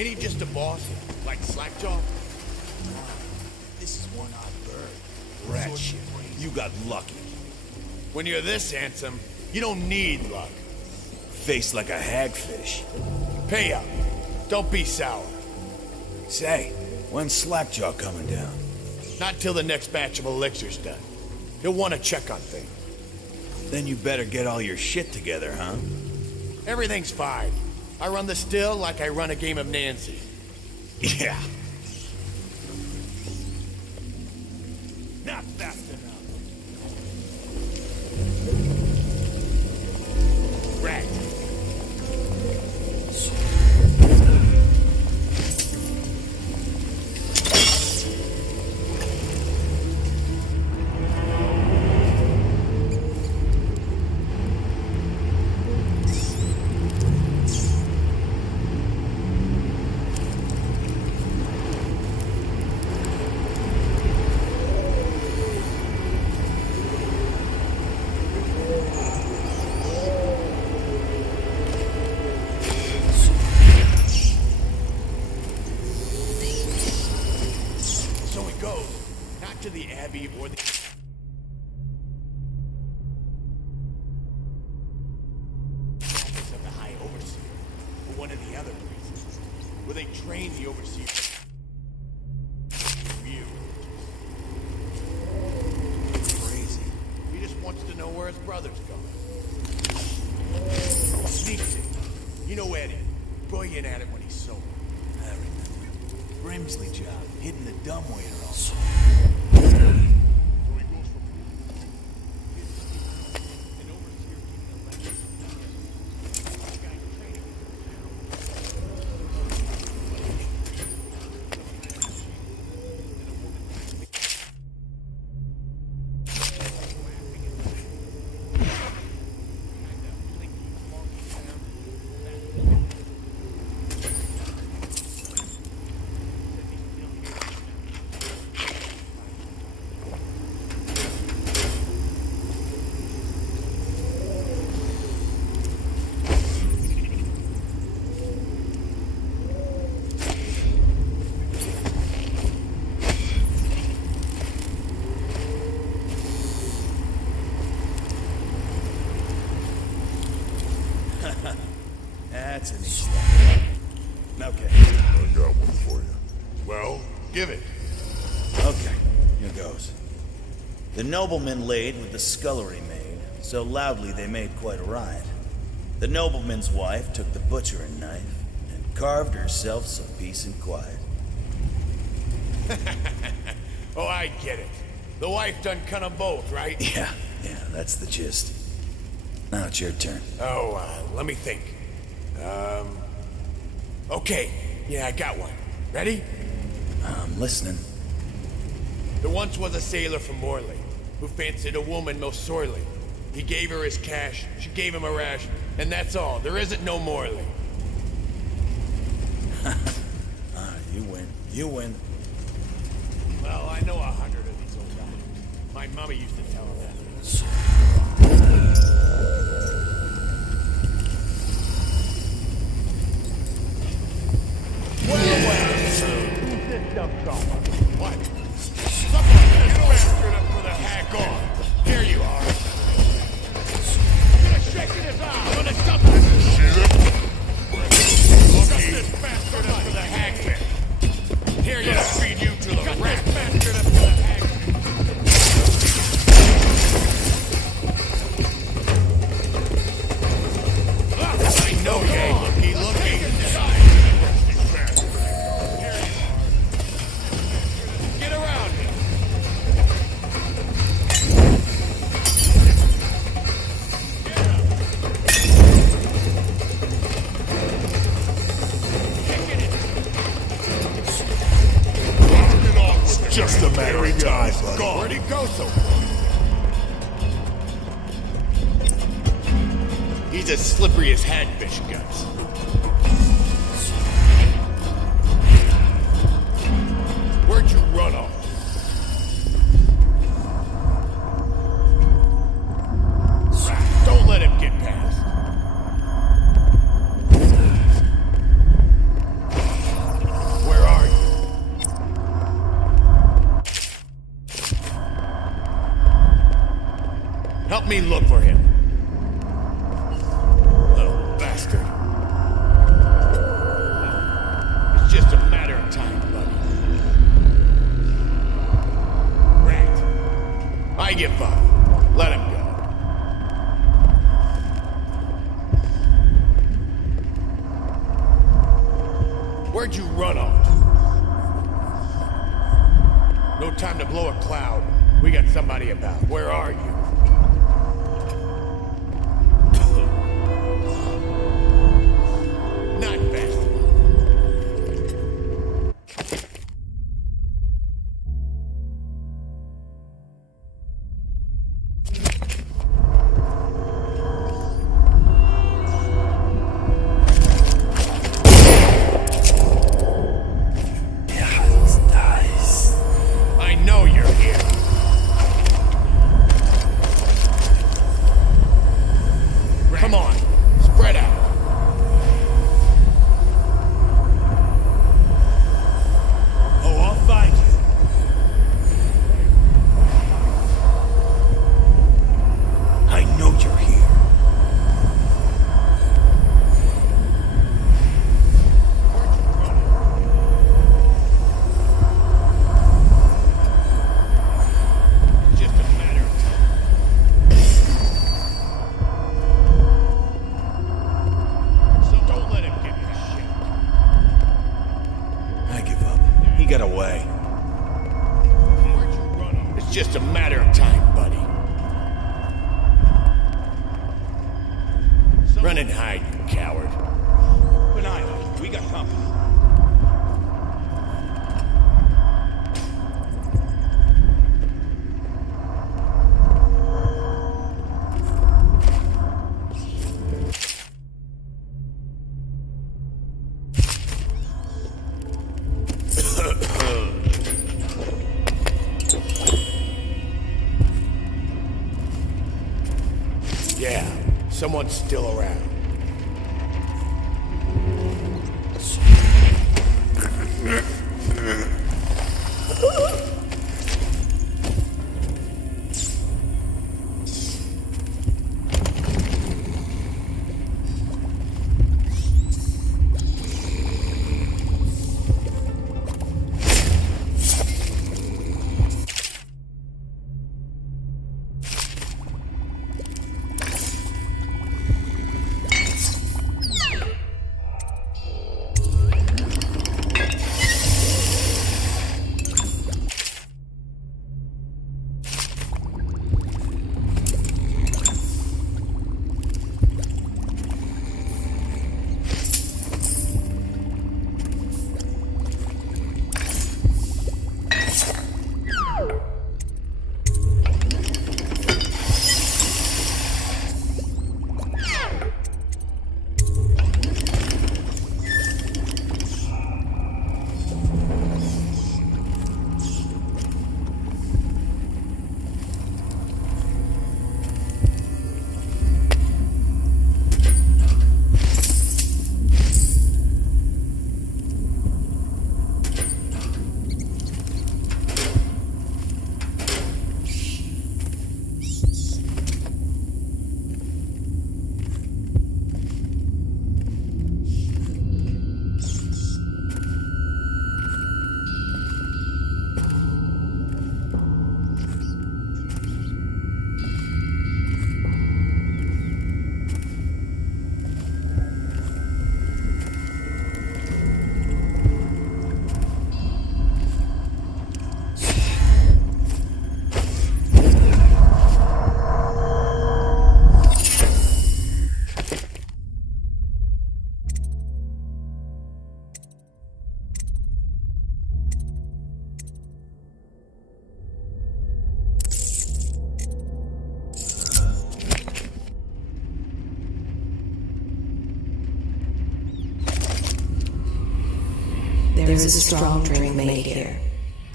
Ain't he just a boss? Like Slackjaw? This is one-eyed bird. Rat shit. You got lucky. When you're this handsome, You don't need luck. Face like a hagfish. Pay up. Don't be sour. Say, when's Slackjaw coming down? Not till the next batch of elixirs done. He'll want to check on things. Then you better get all your shit together, huh? Everything's fine. I run the still like I run a game of Nancy. Yeah. Not fast enough. Right. To the Abbey or the... office of the High Overseer, or one of the other places, where they train the Overseer. Crazy. He just wants to know where his brother's going. Sneak it. You know Eddie. Brilliant at it when he's sober. I remember. Brimsley job, hitting the dumbwaiter all That's an easy one. Okay. I got one for you. Well, give it. Okay, here goes. The nobleman laid with the scullery maid, so loudly they made quite a riot. The nobleman's wife took the butchering knife and carved herself some peace and quiet. Oh, I get it. The wife done cut them both, right? Yeah, that's the gist. Now it's your turn. Oh, let me think. Okay. Yeah, I got one. Ready? I'm listening. There once was a sailor from Morley who fancied a woman most sorely. He gave her his cash, she gave him a rash, and that's all. There isn't no Morley. You win. You win. Well, I know 100 of these old guys. My mama used to tell him that. Well, who's this dumb chopper? What? Someone get bastard up for the hack on. Here you are. I'm gonna shake in his eye. I'm gonna dump this. Shut this bastard up for the hack bit. Here you feed you to the rat. Bastard up for the hack. I know you ain't looky. Get around me. Just a matter of time, buddy. Where'd he go so far? He's as slippery as hagfish guts. Where'd you run off? Don't let him get past. Where are you? Help me look for him. Where'd you run off to? No time to blow a cloud. We got somebody about. Where are you? Not fast. I know you're here. Come on, spread out. Oh, I'll find you. I know you're here. Just a matter of time. So don't let him get this shit. I give up. He got away. Where'd you run him? It's just a matter of time, buddy. Run and hide, you coward. Good night. We got company. Yeah, someone's still around. There is a strong drink made here.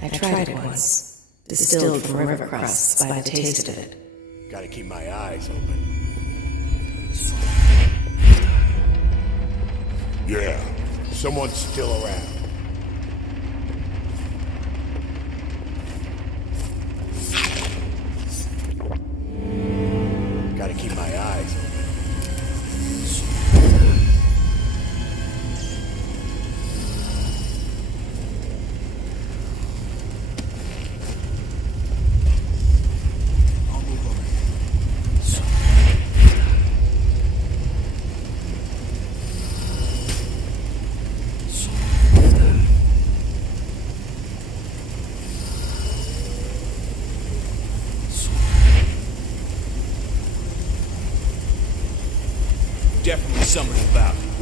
I tried it once, distilled from river crusts by the taste of it. Gotta keep my eyes open. Yeah, someone's still around. Gotta keep my eyes open.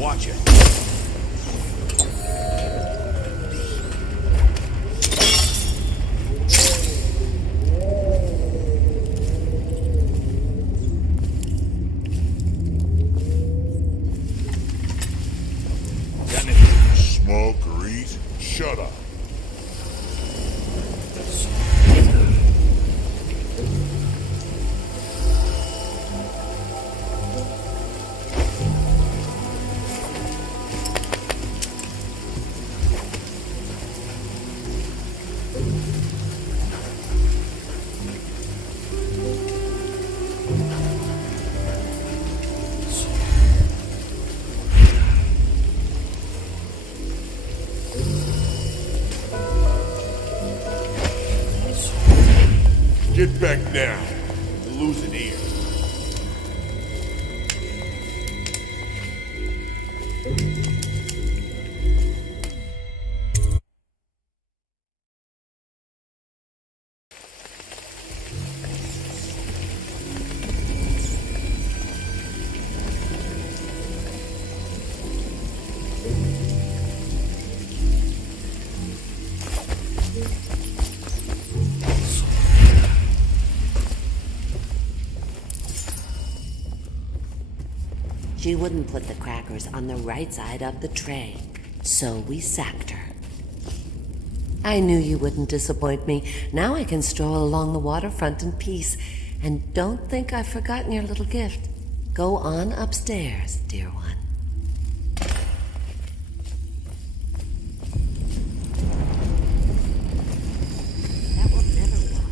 Watch it. Anything to smoke or eat? Shut up. Get back now. You're losing ear. She wouldn't put the crackers on the right side of the tray, so we sacked her. I knew you wouldn't disappoint me. Now I can stroll along the waterfront in peace. And don't think I've forgotten your little gift. Go on upstairs, dear one. That will never wash.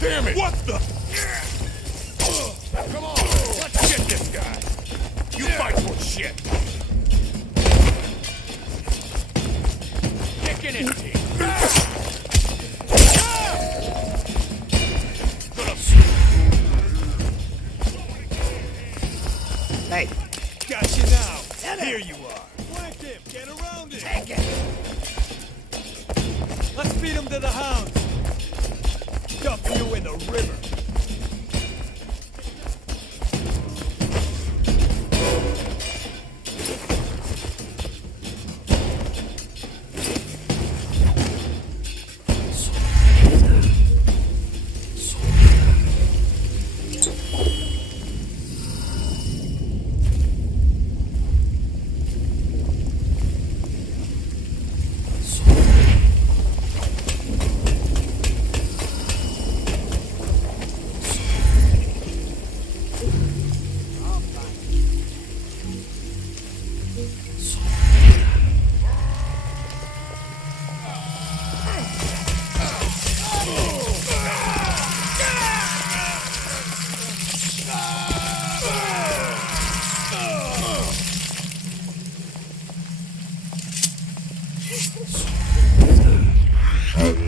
Damn it! What the? Come on, let's get this guy. You fight for shit. Kicking his teeth. Hey. Got you now. Here you are. Flank him. Get around him. Take it. Let's feed him to the hounds. Dump you in the river.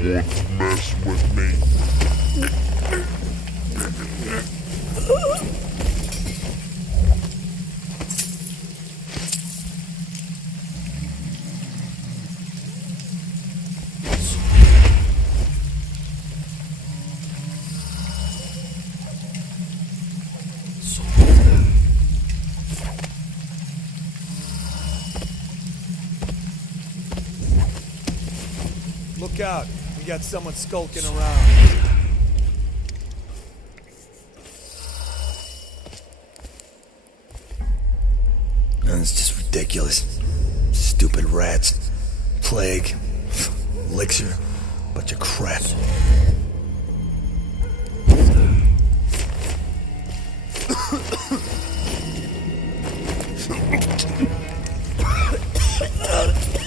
won't mess with me. Look out. We got someone skulking around. It's just ridiculous. Stupid rats. Plague. Elixir. Bunch of crap.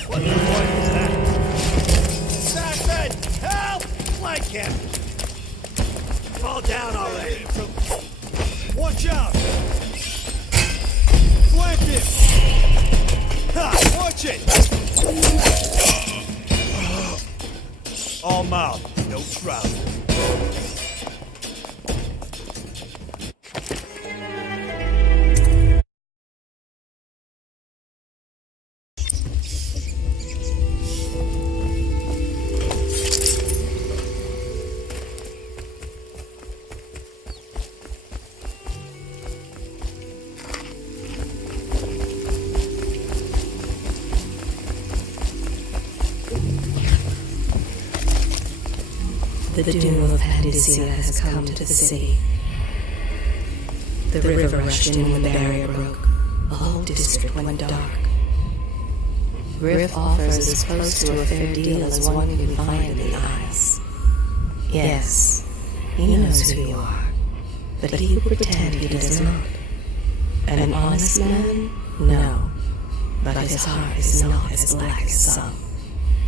What the fuck is that? Assassin! Help! Flank him! Fall down already. Watch out! Flank him! Ha! Watch it! All mouth, no trousers. The doom of Pandacia has come to the city. The river rushed in when the barrier broke. The whole district went dark. Griff offers as close to a fair deal as one can find in the Isles. Yes, he knows who you are, but he would pretend he does not. An honest man? No, but his heart is not as black as some.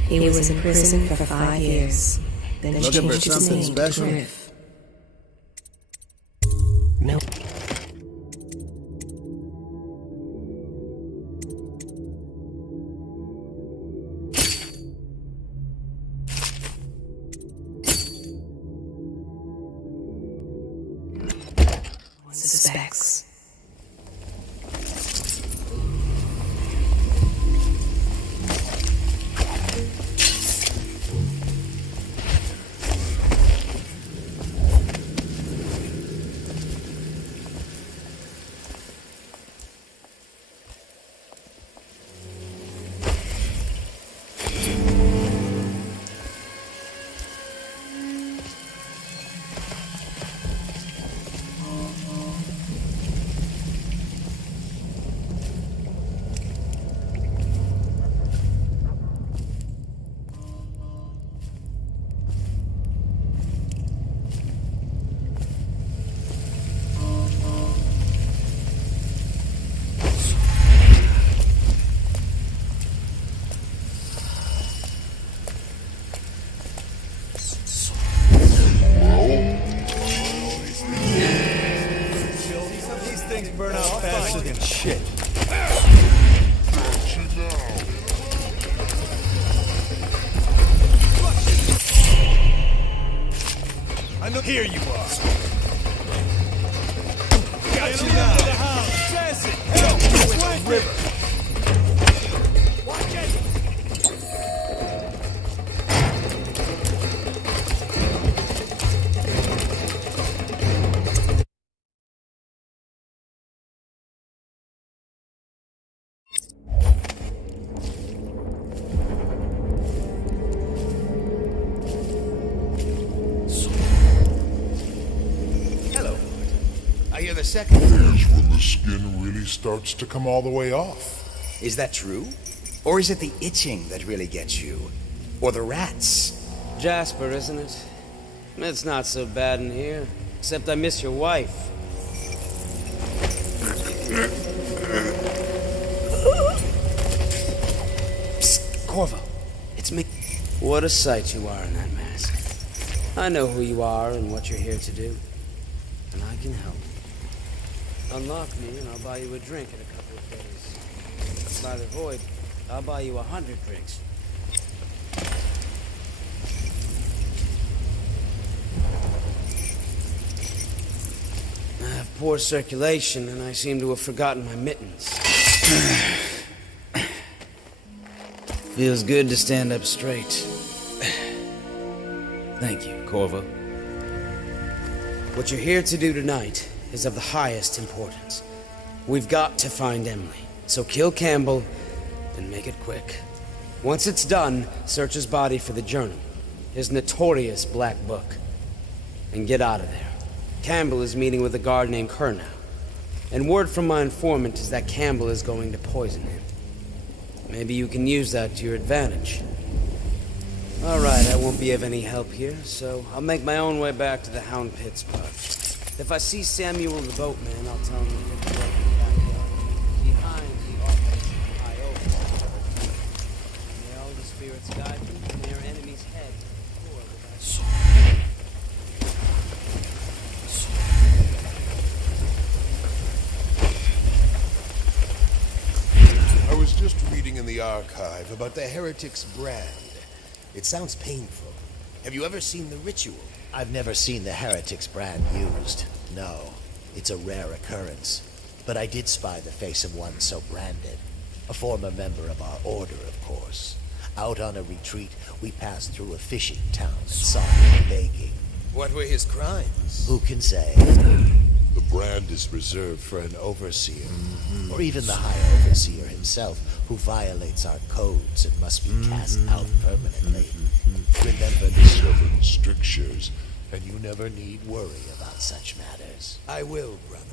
He was in prison for 5 years. Then Looking for changed his something name special? to Griff. No. Suspects. These things burn out faster than shit. I know. Here you are. Got you now. To the house. Assassin, help! Flank the river. Watch it. I hear the second. There's when the skin really starts to come all the way off. Is that true? Or is it the itching that really gets you? Or the rats? Jasper, isn't it? It's not so bad in here. Except I miss your wife. Psst, Corvo. It's me. What a sight you are in that mask. I know who you are and what you're here to do. And I can help. Unlock me and I'll buy you a drink in a couple of days. By the void, I'll buy you 100 drinks. poor circulation, and I seem to have forgotten my mittens. Feels good to stand up straight. Thank you, Corvo. What you're here to do tonight is of the highest importance. We've got to find Emily, so kill Campbell and make it quick. Once it's done, search his body for the journal, his notorious black book, and get out of there. Campbell is meeting with a guard named Kerr now, and word from my informant is that Campbell is going to poison him. Maybe you can use that to your advantage. All right, I won't be of any help here, so I'll make my own way back to the Hound Pits pub. If I see Samuel the boatman, I'll tell him to pick me up in the backyard, behind the office high over. May all the spirits guide them from their enemy's head. I was just reading in the archive about the heretic's brand. It sounds painful. Have you ever seen the ritual? I've never seen the heretic's brand used. No, it's a rare occurrence. But I did spy the face of one so branded. A former member of our order, of course. Out on a retreat, we passed through a fishing town and saw him begging. What were his crimes? Who can say? The brand is reserved for an overseer. Or even the High Overseer himself, who violates our codes and must be cast out permanently. Remember the servant strictures, and you never need worry about such matters. I will, brother.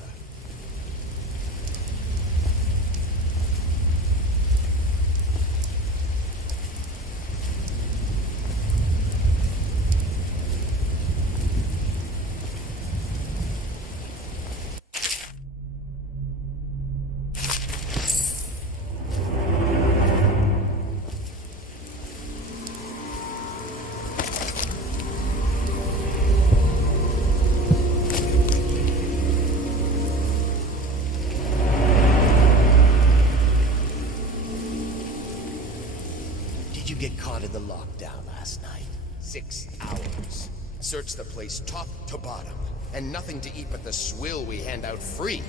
Get caught in the lockdown last night. 6 hours. Searched the place top to bottom, and nothing to eat but the swill we hand out free.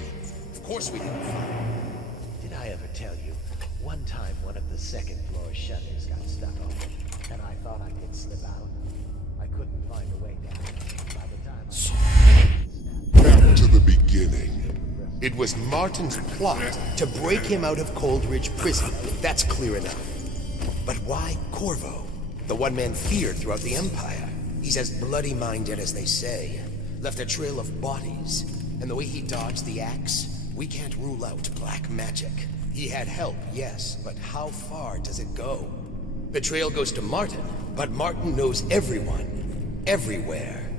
Of course we didn't find. Did I ever tell you? One time one of the second floor shutters got stuck open, and I thought I could slip out. I couldn't find a way down. By the time Back to the beginning. It was Martin's plot to break him out of Coldridge Prison. That's clear enough. But why Corvo? The one man feared throughout the Empire. He's as bloody-minded as they say. Left a trail of bodies. And the way he dodged the axe, we can't rule out black magic. He had help, yes, but how far does it go? The trail goes to Martin, but Martin knows everyone. Everywhere.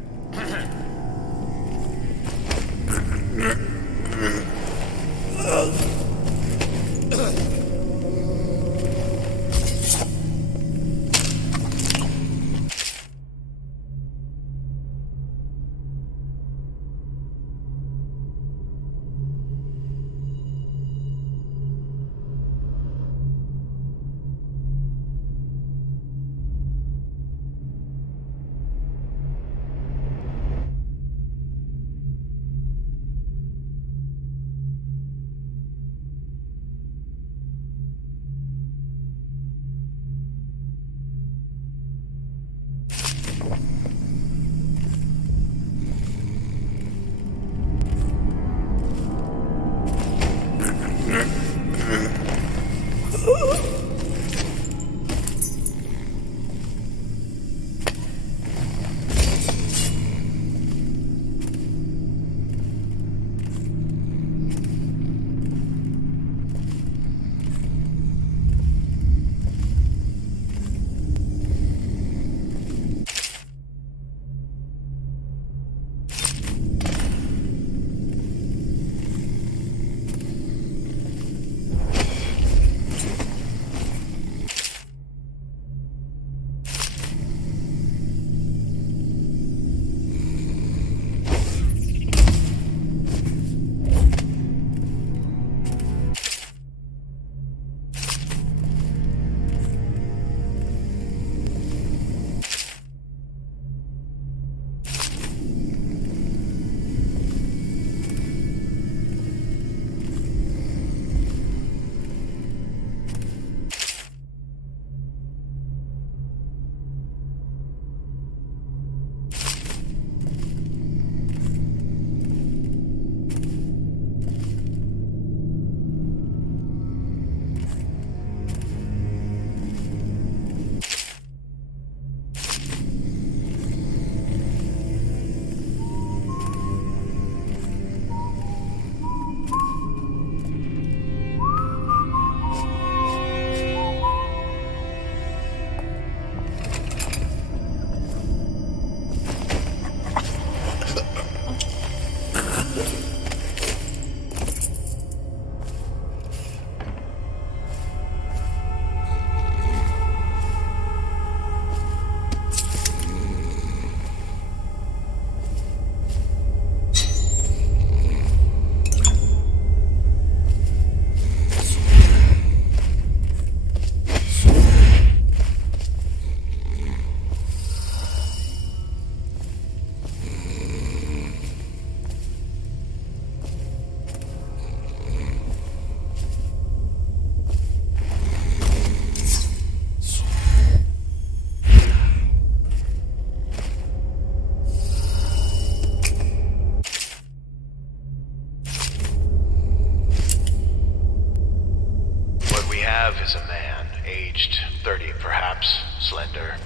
slender.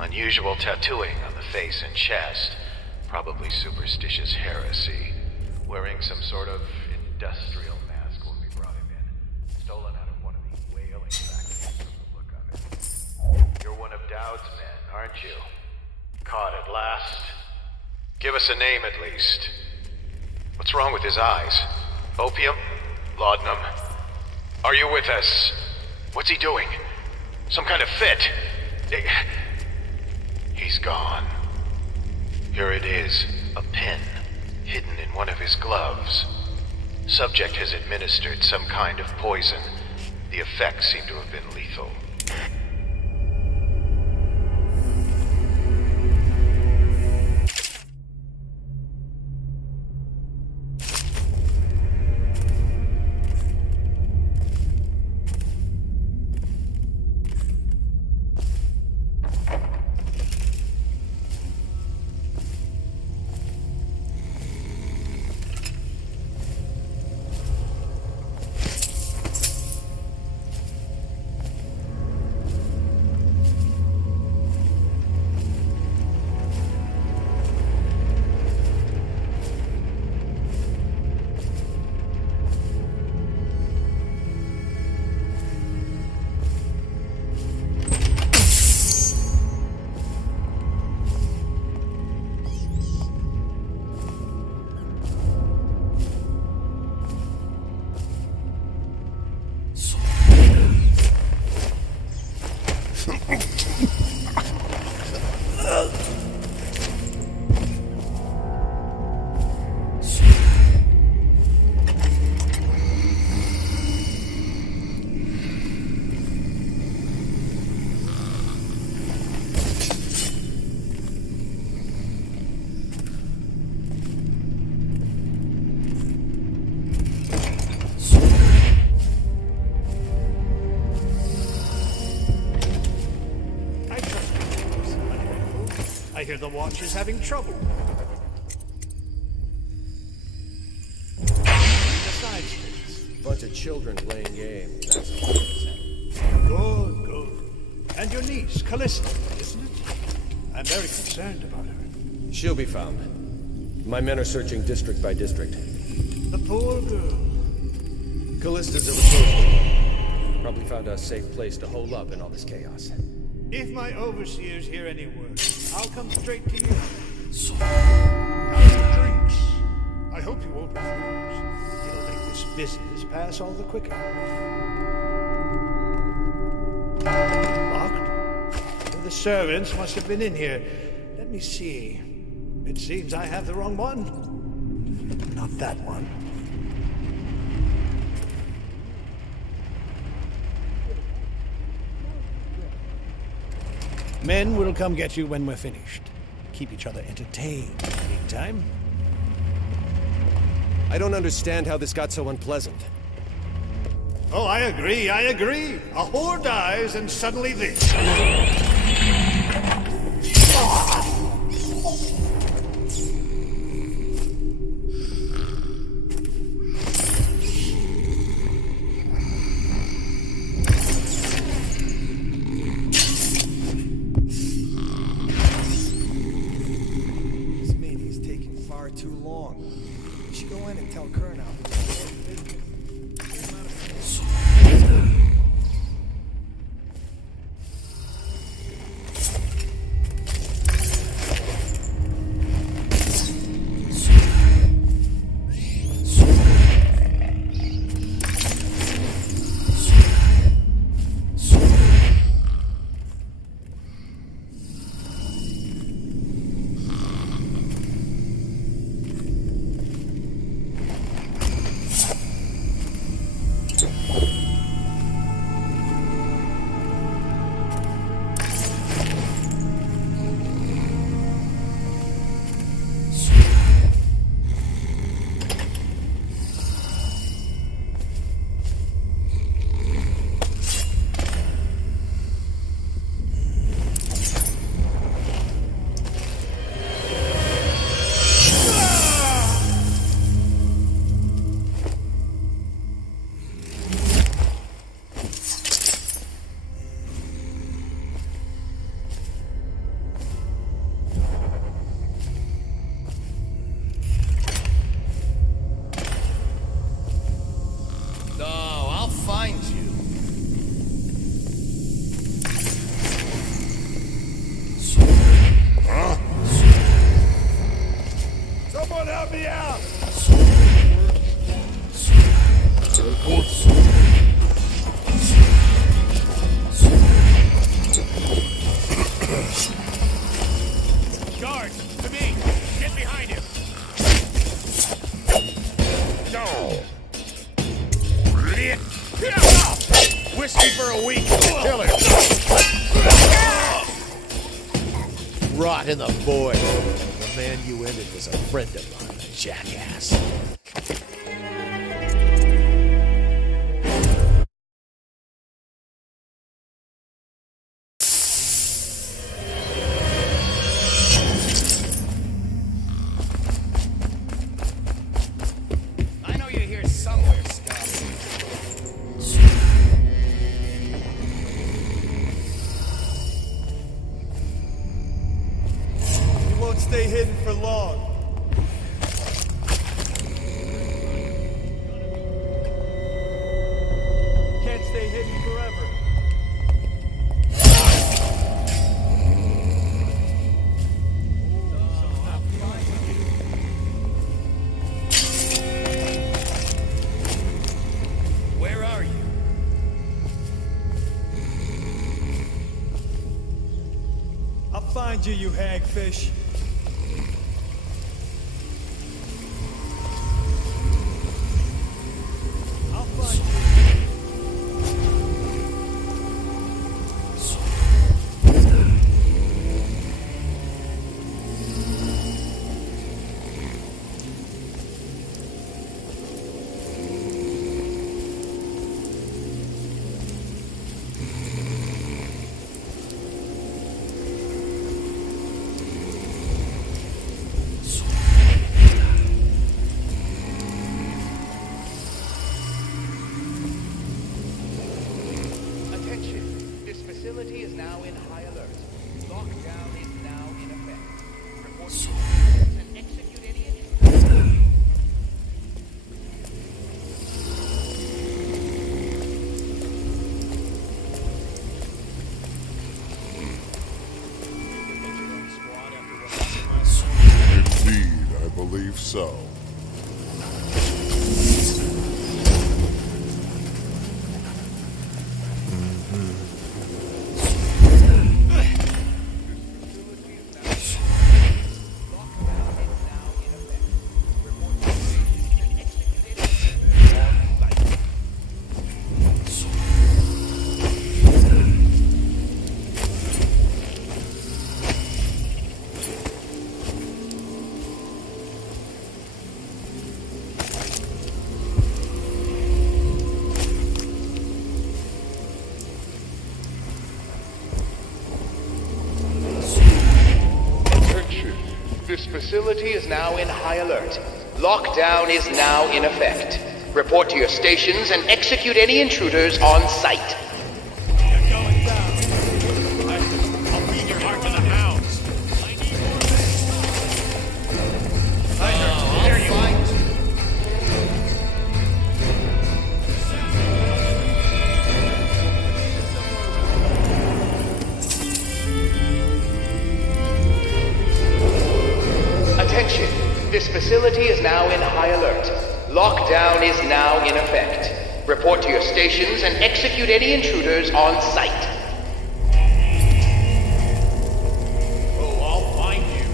Unusual tattooing on the face and chest. Probably superstitious heresy. Wearing some sort of industrial mask when we brought him in. Stolen out of one of these whaling factories from the look of it. You're one of Dowd's men, aren't you? Caught at last. Give us a name at least. What's wrong with his eyes? Opium? Laudanum? Are you with us? What's he doing? Some kind of fit? He's gone. Here it is, a pin, hidden in one of his gloves. Subject has administered some kind of poison. The effects seem to have been lethal. I hear the watch is having trouble. Besides this, Bunch of children playing games. That's all it is. good, good. And your niece, Callista, isn't it? I'm very concerned about her. She'll be found. My men are searching district by district. The poor girl. Callista's a resourceful. Probably found a safe place to hole up in all this chaos. If my overseers hear any word, I'll come straight to you. How's the drinks? I hope you won't refuse. It'll make this business pass all the quicker. Locked? Well, the servants must have been in here. Let me see. It seems I have the wrong one. Not that one. Men will come get you when we're finished. Keep each other entertained in the meantime. I don't understand how this got so unpleasant. Oh, I agree. A whore dies and suddenly this. Too long. We should go in and tell Kern out. rot in the void. The man you ended was a friend of mine, jackass. I know you're here somewhere, Scott. You won't stay hidden for long. Can't stay hidden forever. Where are you? I'll find you, you hagfish. I'll find you. Attention. This facility is now in high alert. Lockdown is now in effect. Report to and execute any intruders. Indeed, I believe so. Attention. This facility is now in high alert. Lockdown is now in effect. Report to your stations and execute any intruders on site. I'll feed your heart to the hounds. I need more men. I heard you. There you are. Attention. This facility is now in high alert. Lockdown is now in effect. Report to your stations and execute any intruders on site. Oh, I'll find you.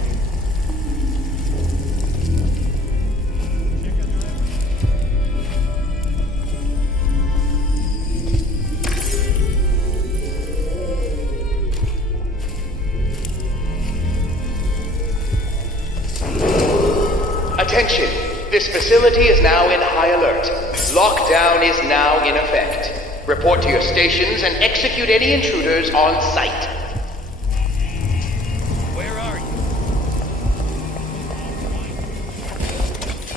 Attention. This facility is now in high alert. Lockdown is now in effect. Report to your stations and execute any intruders on site. Where are you?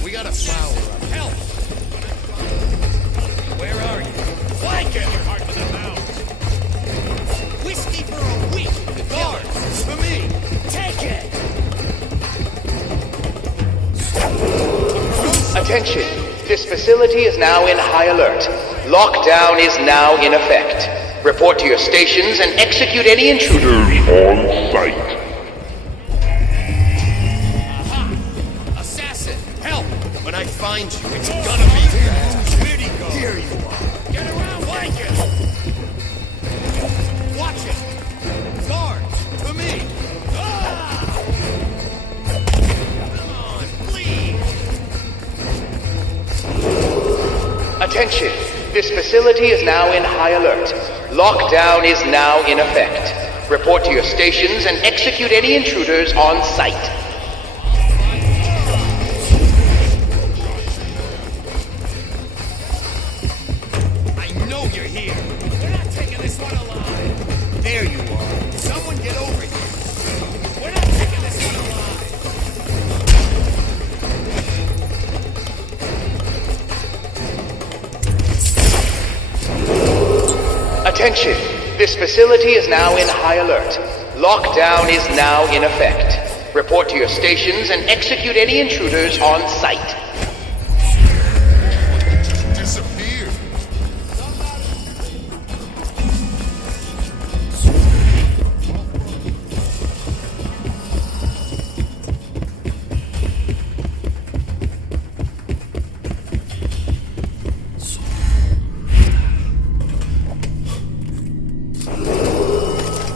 We got a flower up. Help! Where are you? Flank it! Your heart to the hounds. Whiskey for a week! The guards! For me! Take it! Attention. This facility is now in high alert. Lockdown is now in effect. Report to your stations and execute any intruders on site. Assassin! Help! When I find you, it's gonna be bad. Where'd he go? Here you are. Get around! Flank it! Watch it! Guards! For me! Come on, please! Attention. This facility is now in high alert. Lockdown is now in effect. Report to your stations and execute any intruders on sight. I know you're here. We're not taking this one alive. There you are. Someone get over here. We're not taking this one alive. Attention! This facility is now in high alert. Lockdown is now in effect. Report to your stations and execute any intruders on sight. Just disappeared.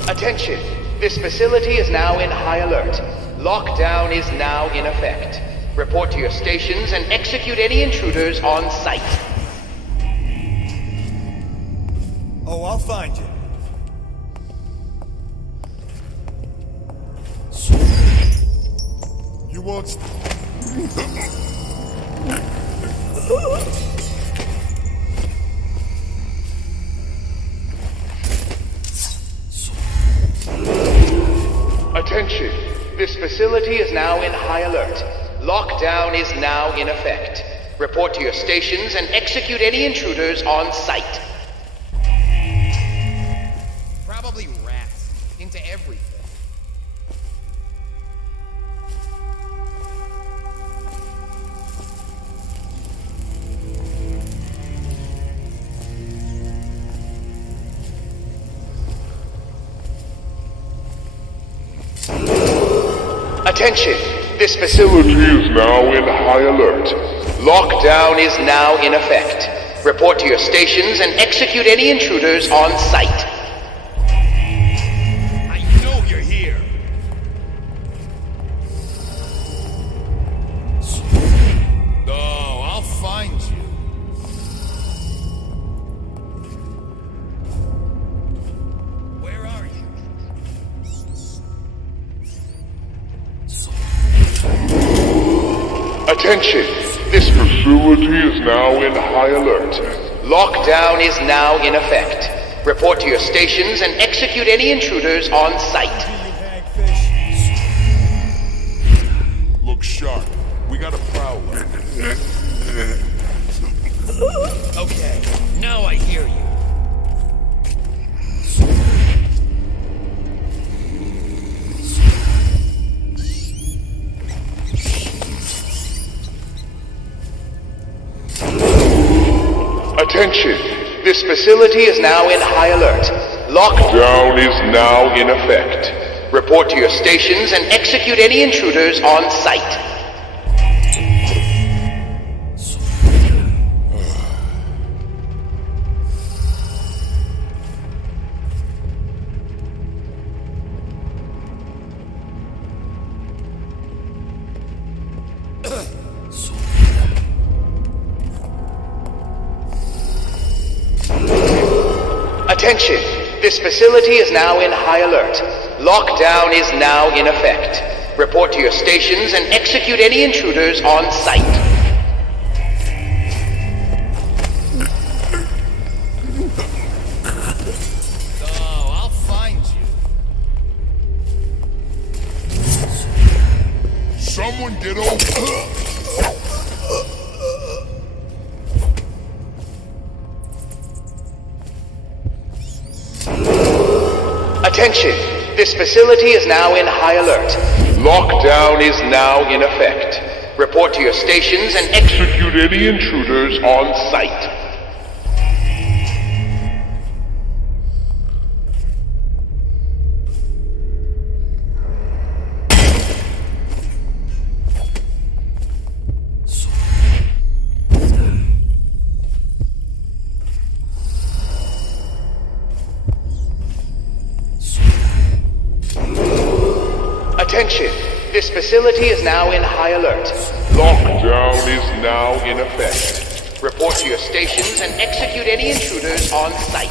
Attention! This facility is now in high alert. Lockdown is now in effect. Report to your stations and execute any intruders on sight. Oh, I'll find you. You want... Attention! This facility is now in high alert. Lockdown is now in effect. Report to your stations and execute any intruders on sight. Probably rats. Into everything. Attention! This facility is now in high alert. Lockdown is now in effect. Report to your stations and execute any intruders on sight. I know you're here. Oh, I'll find you. Where are you? Attention! This facility is now in high alert. Lockdown is now in effect. Report to your stations and execute any intruders on sight. Look sharp. We got a prowler. Okay, now I hear you. Attention! This facility is now in high alert. Lockdown is now in effect. Report to your stations and execute any intruders on sight. Attention! This facility is now in high alert. Lockdown is now in effect. Report to your stations and execute any intruders on sight. Oh, I'll find you. Someone get over. Attention! This facility is now in high alert. Lockdown is now in effect. Report to your stations and execute any intruders on sight. Attention! This facility is now in high alert. Lockdown is now in effect. Report to your stations and execute any intruders on sight.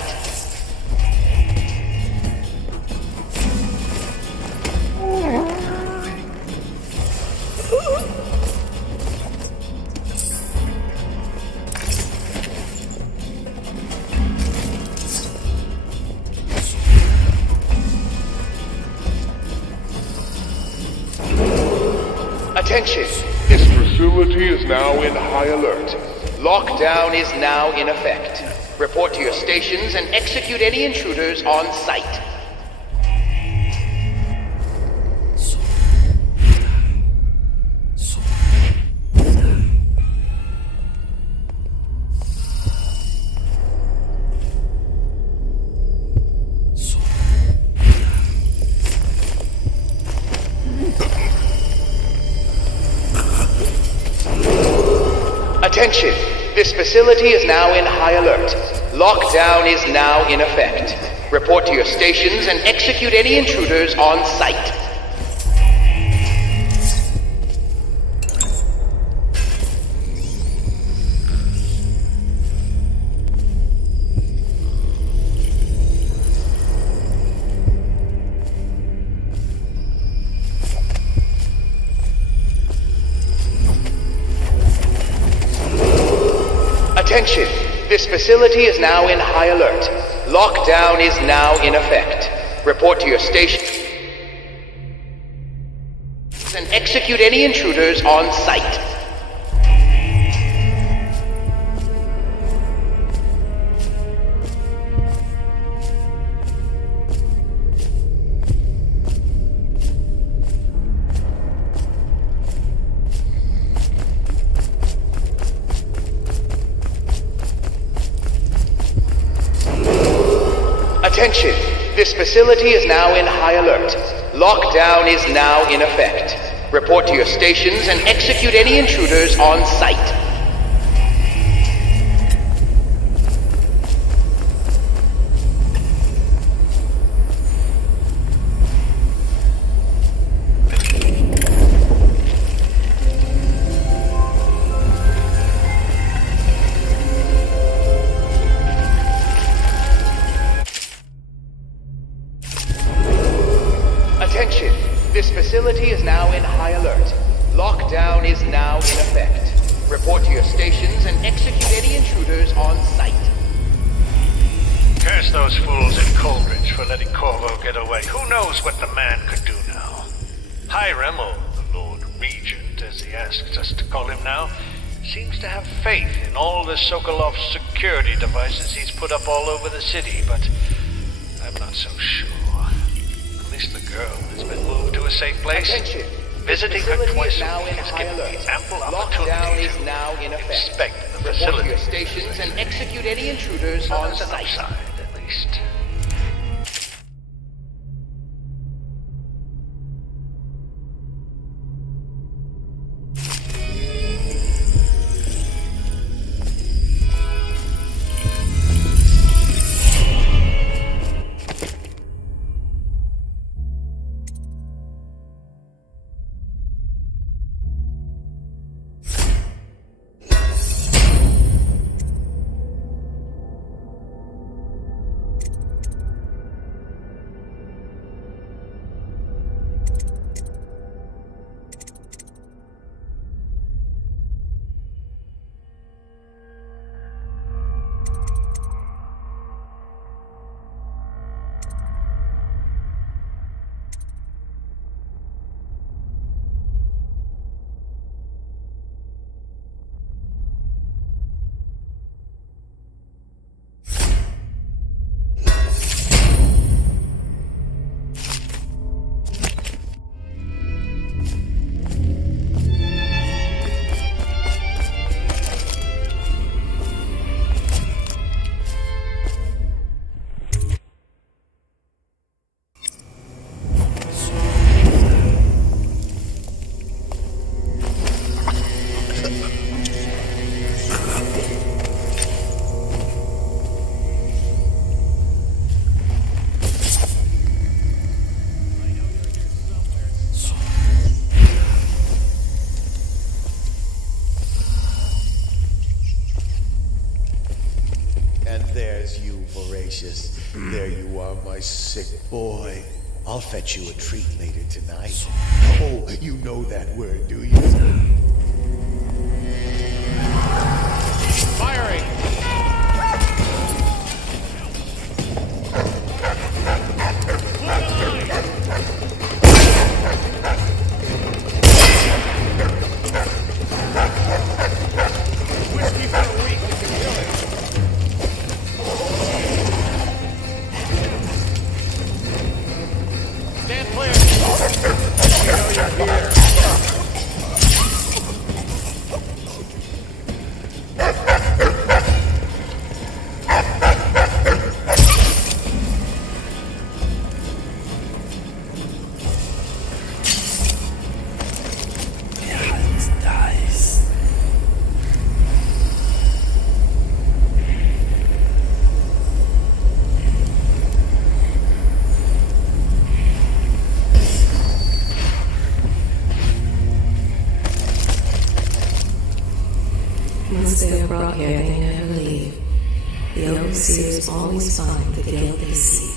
Attention! This facility is now in high alert. Lockdown is now in effect. Report to your stations and execute any intruders on sight. Attention! This facility is now in high alert. Lockdown is now in effect. Report to your stations and execute any intruders on sight. Attention! This facility is now in high alert. Lockdown is now in effect. Report to your station and execute any intruders on sight. Attention! This facility is now in high alert. Lockdown is now in effect. Report to your stations and execute any intruders on sight. Attention! This facility is now in high alert. Lockdown is now in effect. Report to your stations and execute any intruders on sight. Curse those fools in Coleridge for letting Corvo get away. Who knows what the man could do now? Hiram, or the Lord Regent, as he asks us to call him now, seems to have faith in all the Sokolov's security devices he's put up all over the city, but I'm not so sure. At least the girl has been moved to a safe place. Attention! Visiting her twice a week has given me ample opportunity to inspect the Report to facility. your stations and execute any intruders on There's an sight. upside, at least. And there's you, Voracious. There you are, my sick boy. I'll fetch you a treat later tonight. Oh, you know that word, do you? Firing! Once they are brought here, they never leave. The overseers always find the guild they seek.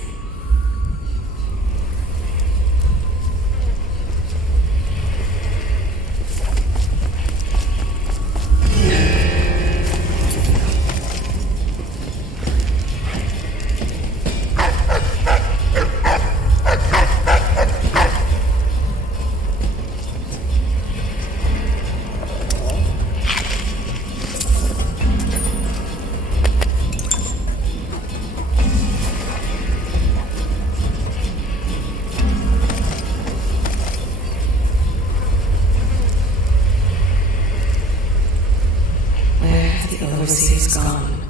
Overseas gone.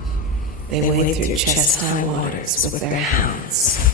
They wade through chest-high waters with their hounds.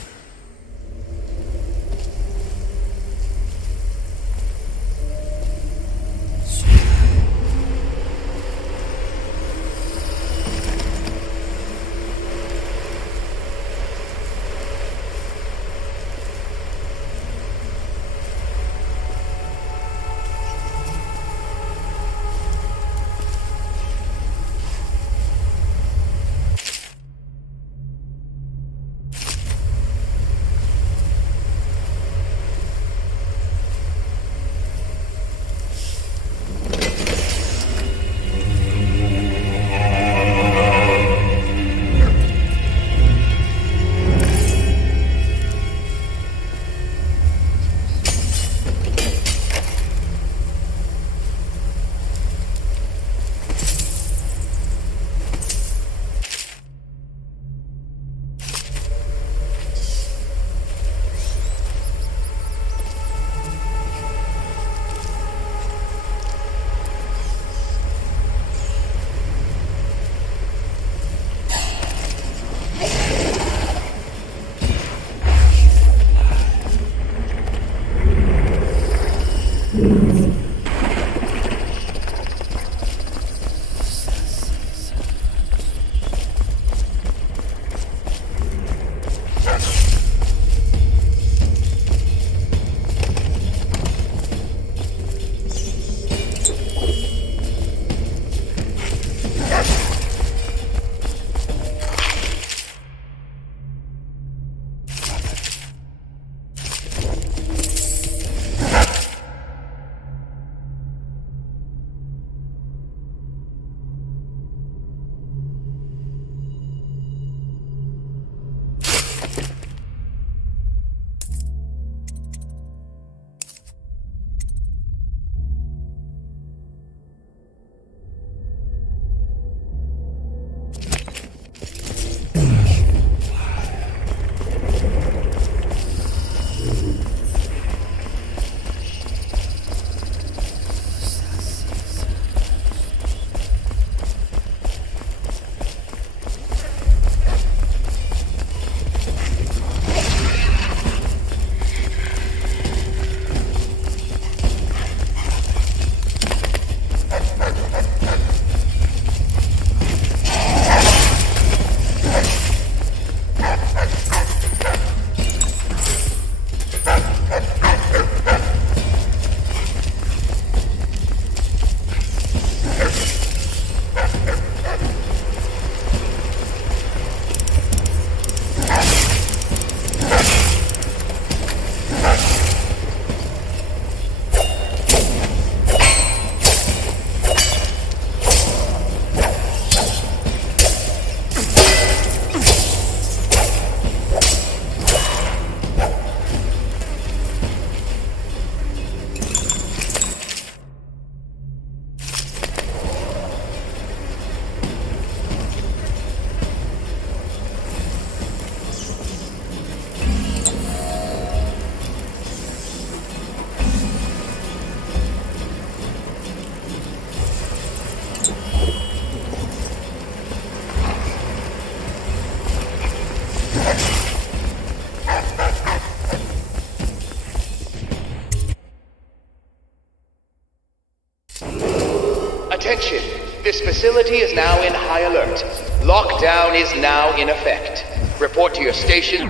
Attention! This facility is now in high alert. Lockdown is now in effect. Report to your station.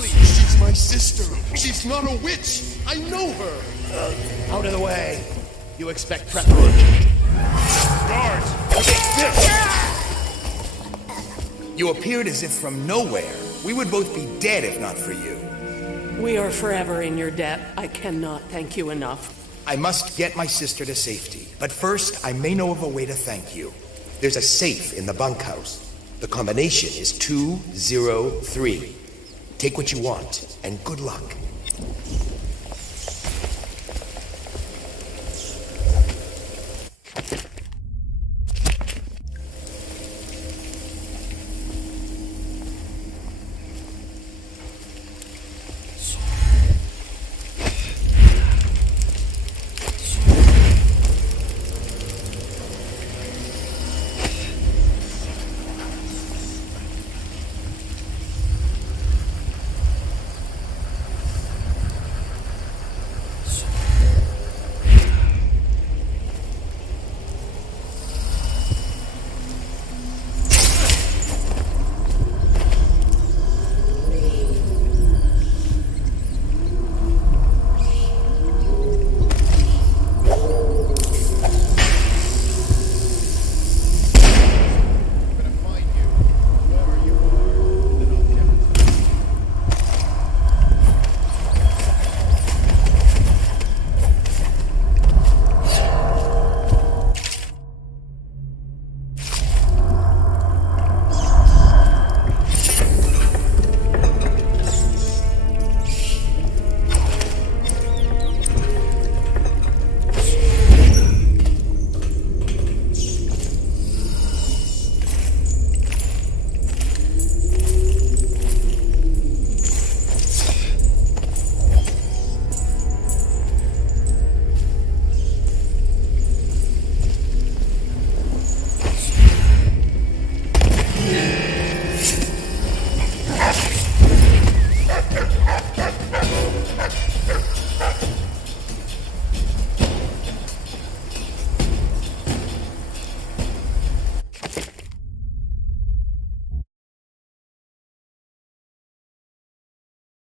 She's my sister. She's not a witch. I know her. Out of the way. You expect preparation. Guards, You appeared as if from nowhere. We would both be dead if not for you. We are forever in your debt. I cannot thank you enough. I must get my sister to safety. But first, I may know of a way to thank you. There's a safe in the bunkhouse. The combination is 203. Take what you want, and good luck.